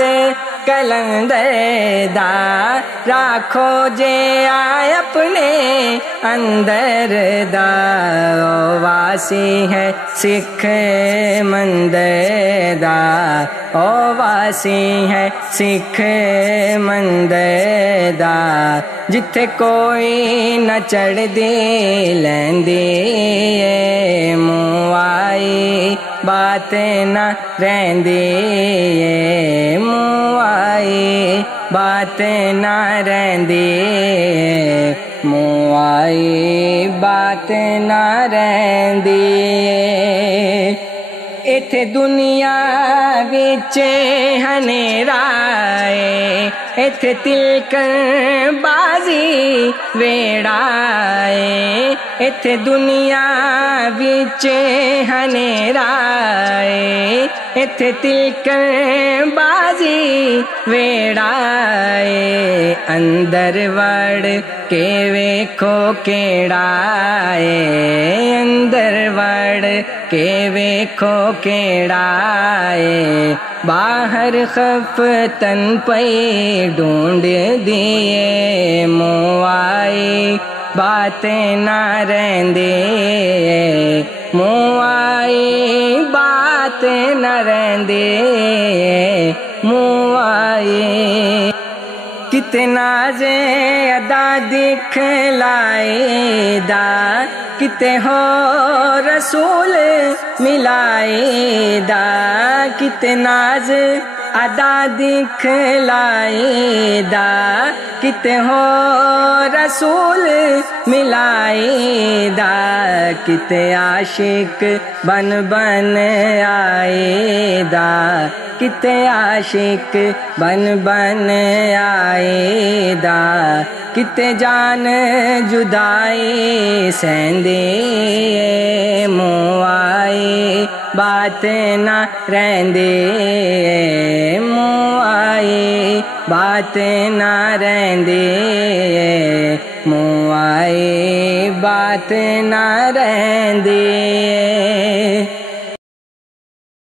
کلندر دا، راکھو جے آئے اپنے اندر دا، او واسی ہے سکھ مندر دا، او واسی ہے سکھ مندر دا، جتھے کوئی نہ چڑھ دے لیندے، موئی بات نہ رہندے، موئی بات نہ رہندے، موئی بات نہ رہندے۔ ایتھے دنیا وچ ہنیرا ہے، ایتھے تلکن بازی ویڑا ہے، ایتھے دنیا وچ ہنیرا ہے، ایتھے تلکن بازی ویڑا ہے، اندر وڑ کے ویکھو کیڑا ہے، اندر وڑ کہ ویکھو کیڑائے باہر خفتن پئی ڈھونڈ دیے موائے باتیں نہ رہندے موائے باتیں نہ رہندے موائے کتنا زے ادا دکھلائے دا کتے ہو رسول ملائے دا کتنا زے ادا دکھلائے دا کتے ہو رسول ملائے دا کتے عاشق بن بن آئے دا کتے عاشق بن بن آئے دا کتے جان جدائی سہندے موائے بات نہ رہندے موائے بات نہ رہندے موائے بات نہ رہندے